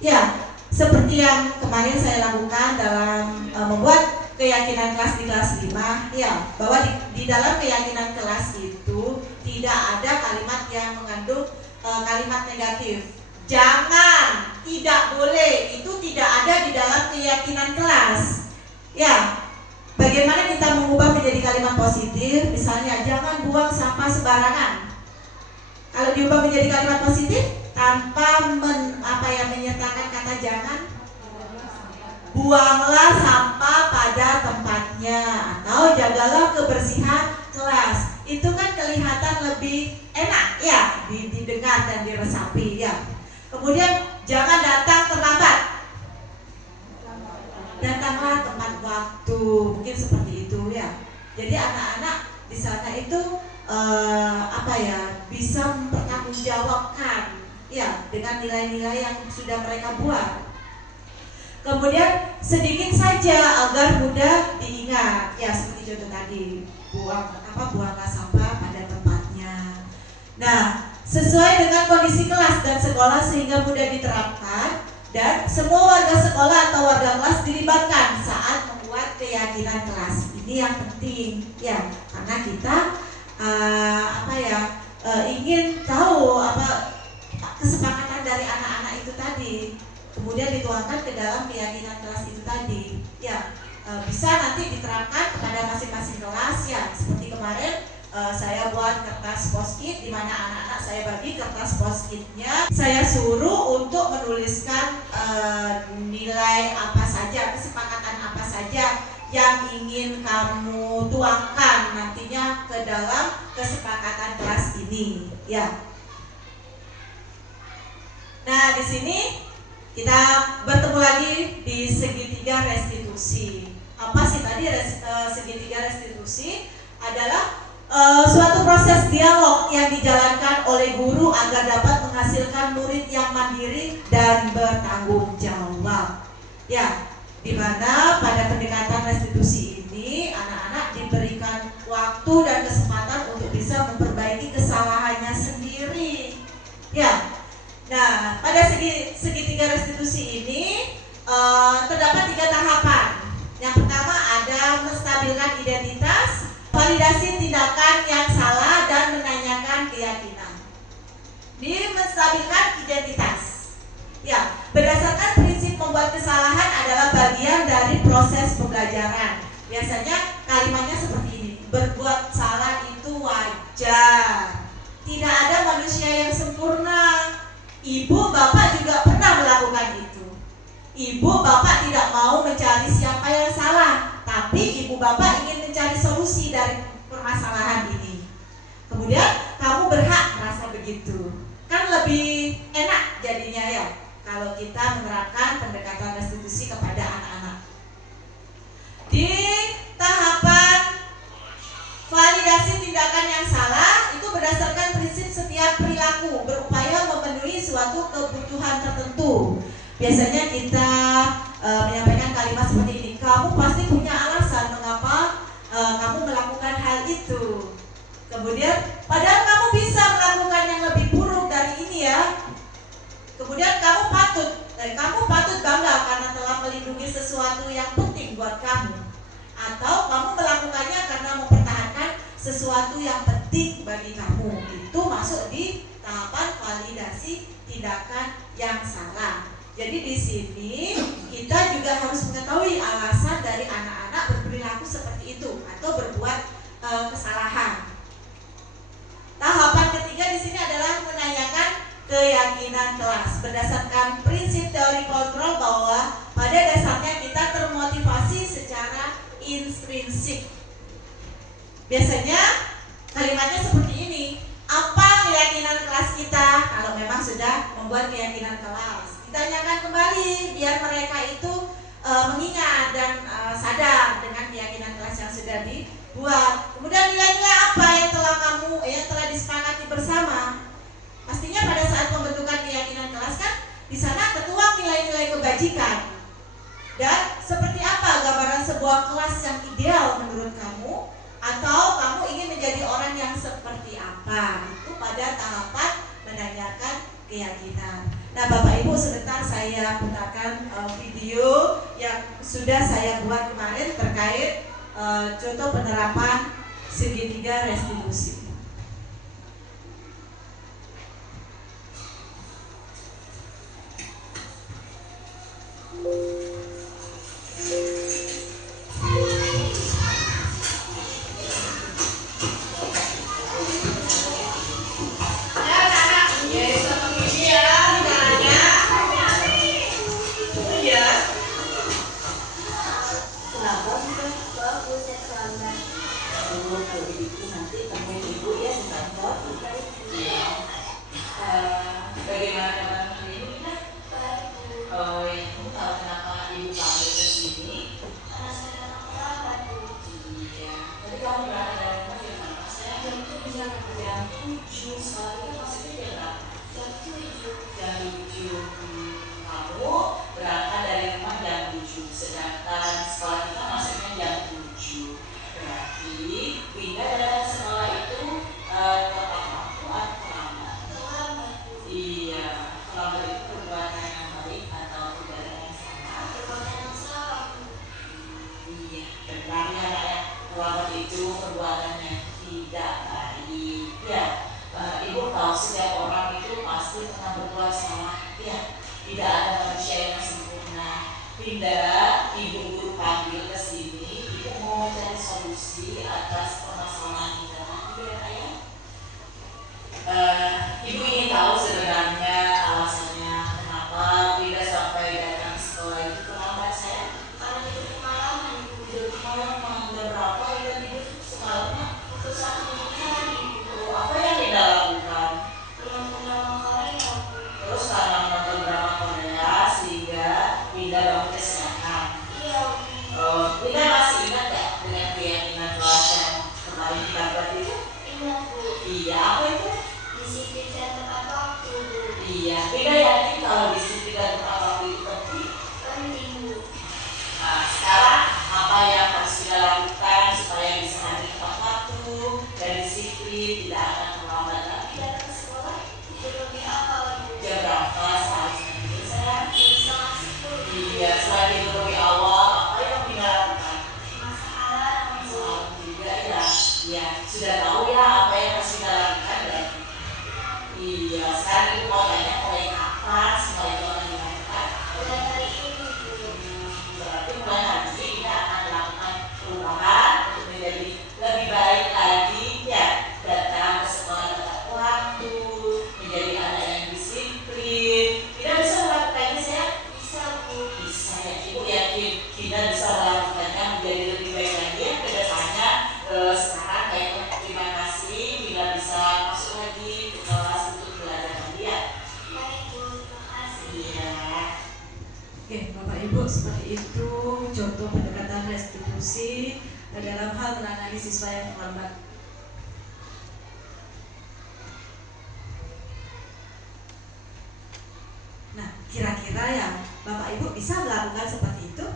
Ya, seperti yang kemarin saya lakukan dalam membuat keyakinan kelas di kelas 5, ya, bahwa di dalam keyakinan kelas itu tidak ada kalimat yang mengandung kalimat negatif. Jangan, tidak boleh, itu tidak ada di dalam keyakinan kelas. Ya, bagaimana kita mengubah menjadi kalimat positif? Misalnya, jangan buang sampah sembarangan. Kalau diubah menjadi kalimat positif tanpa menyertakan kata jangan, buanglah sampah pada tempatnya atau jagalah kebersihan kelas. Itu kan kelihatan lebih enak, ya, didengar dan diresapi, ya. Kemudian jangan datang terlambat. Datanglah tepat waktu, mungkin seperti itu, ya. Jadi anak-anak di sana itu bisa mempertanggungjawabkan, ya, dengan nilai-nilai yang sudah mereka buat. Kemudian sedikit saja agar mudah diingat, ya, seperti contoh tadi, buanglah sampah pada tempatnya. Nah, sesuai dengan kondisi kelas dan sekolah sehingga mudah diterapkan dan semua warga sekolah atau warga kelas dilibatkan saat membuat keyakinan kelas. Ini yang penting, ya, karena kita ingin tahu kesepakatan dari anak-anak itu tadi, kemudian dituangkan ke dalam keyakinan kelas itu tadi, ya. Bisa nanti diterapkan kepada masing-masing kelas, ya. Seperti kemarin saya buat kertas post-it, di mana anak-anak saya bagi kertas post-itnya, saya suruh untuk menuliskan nilai apa saja, kesepakatan apa saja yang ingin kamu tuangkan nantinya ke dalam kesepakatan kelas ini, ya. Nah, sini kita bertemu lagi di segitiga restitusi. Apa sih tadi segitiga restitusi? Adalah suatu proses dialog yang dijalankan oleh guru agar dapat menghasilkan murid yang mandiri dan bertanggung jawab. Ya, di mana pada pendekatan restitusi ini anak-anak diberikan waktu dan kesempatan untuk bisa memperbaiki kesalahannya sendiri. Ya, nah pada segitiga restitusi ini terdapat 3 tahapan. Yang pertama ada menstabilkan identitas, validasi tindakan yang salah, dan menanyakan keyakinan. Di menstabilkan identitas, ya, berdasarkan prinsip membuat kesalahan adalah bagian dari proses pembelajaran. Biasanya kalimatnya seperti ini: berbuat salah itu wajar. Tidak ada manusia yang sempurna. Ibu bapak juga pernah melakukan itu. Ibu bapak tidak mau mencari siapa yang salah, tapi ibu bapak ingin mencari solusi dari permasalahan ini. Kemudian kamu berhak merasa begitu. Kan lebih enak jadinya ya kalau kita menerapkan pendekatan restitusi kepada anak-anak. Di tahapan validasi tindakan yang salah itu berdasarkan prinsip setiap perilaku berupaya memenuhi suatu kebutuhan tertentu. Biasanya kita menyampaikan kalimat seperti ini: kamu pasti punya alasan mengapa kamu melakukan hal itu. Kemudian, padahal kamu bisa melakukan yang lebih buruk dari ini ya. Kemudian kamu patut bangga karena telah melindungi sesuatu yang penting buat kamu. Atau kamu melakukannya karena mempertahankan sesuatu yang penting bagi kamu. Itu masuk di tahapan validasi tindakan yang salah. Jadi di sini kita juga harus mengetahui alasan dari anak-anak berperilaku seperti itu atau berbuat kesalahan. Tahapan ketiga di sini adalah menanyakan keyakinan kelas. Berdasarkan prinsip teori kontrol bahwa pada dasarnya kita termotivasi secara intrinsik. Biasanya kalimatnya seperti ini: apa keyakinan kelas kita? Kalau memang sudah membuat keyakinan kelas, ditanyakan kembali biar mereka itu mengingat dan sadar dengan keyakinan kelas yang sudah dibuat. Kemudian nilai-nilai apa yang telah disepakati bersama? Pastinya pada saat pembentukan keyakinan kelas kan di sana ketua nilai-nilai kebajikan. Dan seperti apa gambaran sebuah kelas yang ideal menurut kamu? Atau kamu ingin menjadi orang yang seperti apa? Itu pada tahapan menanyakan keyakinan. Nah, Bapak Ibu, sebentar saya putarkan video yang sudah saya buat kemarin terkait contoh penerapan segitiga restitusi. Ibu ingin tahu sebenarnya alasannya kenapa Winda sampai datang sekolah itu. Kenapa saya? Karena tidur kemalaman. Tidur kemalaman. Udah berapa Winda tidur semalamnya? Terus apa yang Winda lakukan? Terus karena nonton drama Oke, Bapak Ibu, seperti itu contoh pendekatan restitusi dalam hal menangani siswa yang terlambat. Nah, kira-kira yang Bapak Ibu bisa melakukan seperti itu?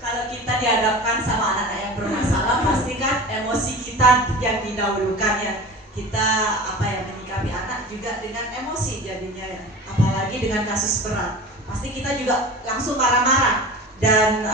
Kalau kita dihadapkan sama anak-anak yang bermasalah, pasti kan emosi kita yang didahulukan ya. Kita menyikapi anak juga dengan emosi jadinya ya. Apalagi dengan kasus berat, pasti kita juga langsung marah-marah dan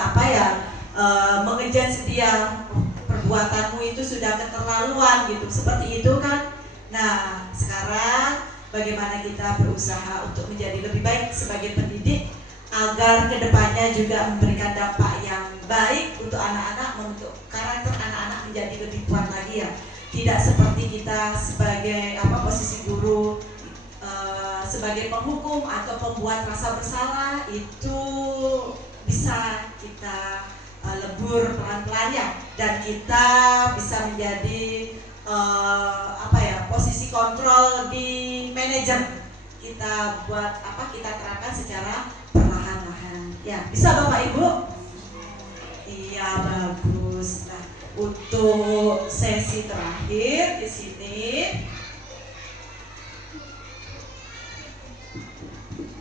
mengejek dia, perbuatanmu itu sudah keterlaluan gitu, seperti itu kan. Nah, sekarang bagaimana kita berusaha untuk menjadi lebih baik sebagai pendidik agar kedepannya juga memberikan dampak yang baik untuk anak-anak, membentuk karakter anak-anak menjadi lebih kuat lagi ya. Tidak seperti kita sebagai posisi guru sebagai penghukum atau pembuat rasa bersalah, itu bisa kita lebur pelan-pelan ya, dan kita bisa menjadi posisi kontrol di manajer. Kita buat kita terapkan secara perlahan-lahan ya. Bisa Bapak Ibu? Iya, bagus. Nah, untuk sesi terakhir di sini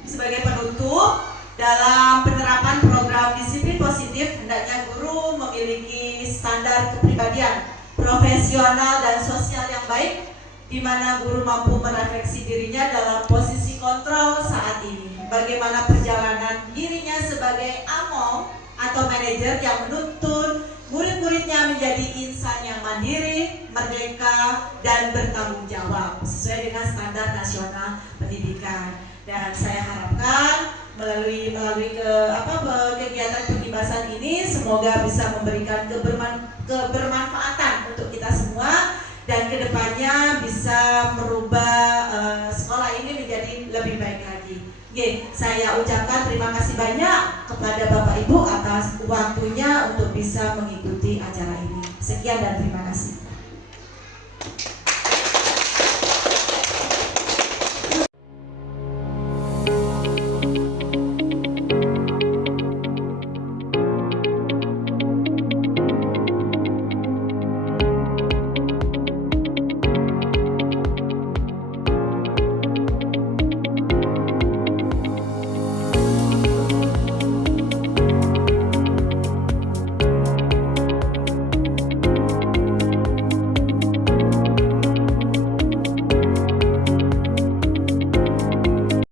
sebagai penutup, dalam penerapan program disiplin positif hendaknya guru memiliki standar kepribadian profesional dan sosial yang baik, di mana guru mampu merefleksi dirinya dalam posisi kontrol saat ini. Bagaimana perjalanan dirinya sebagai among atau manajer yang menuntun murid-muridnya menjadi insan yang mandiri, merdeka, dan bertanggung jawab sesuai dengan standar nasional pendidikan. Dan saya harapkan melalui kegiatan penghibasan ini semoga bisa memberikan kebermanfaatan untuk kita semua, dan kedepannya bisa merubah sekolah ini menjadi lebih baik lagi. Saya ucapkan terima kasih banyak kepada Bapak Ibu atas waktunya untuk bisa mengikuti acara ini. Sekian dan terima kasih.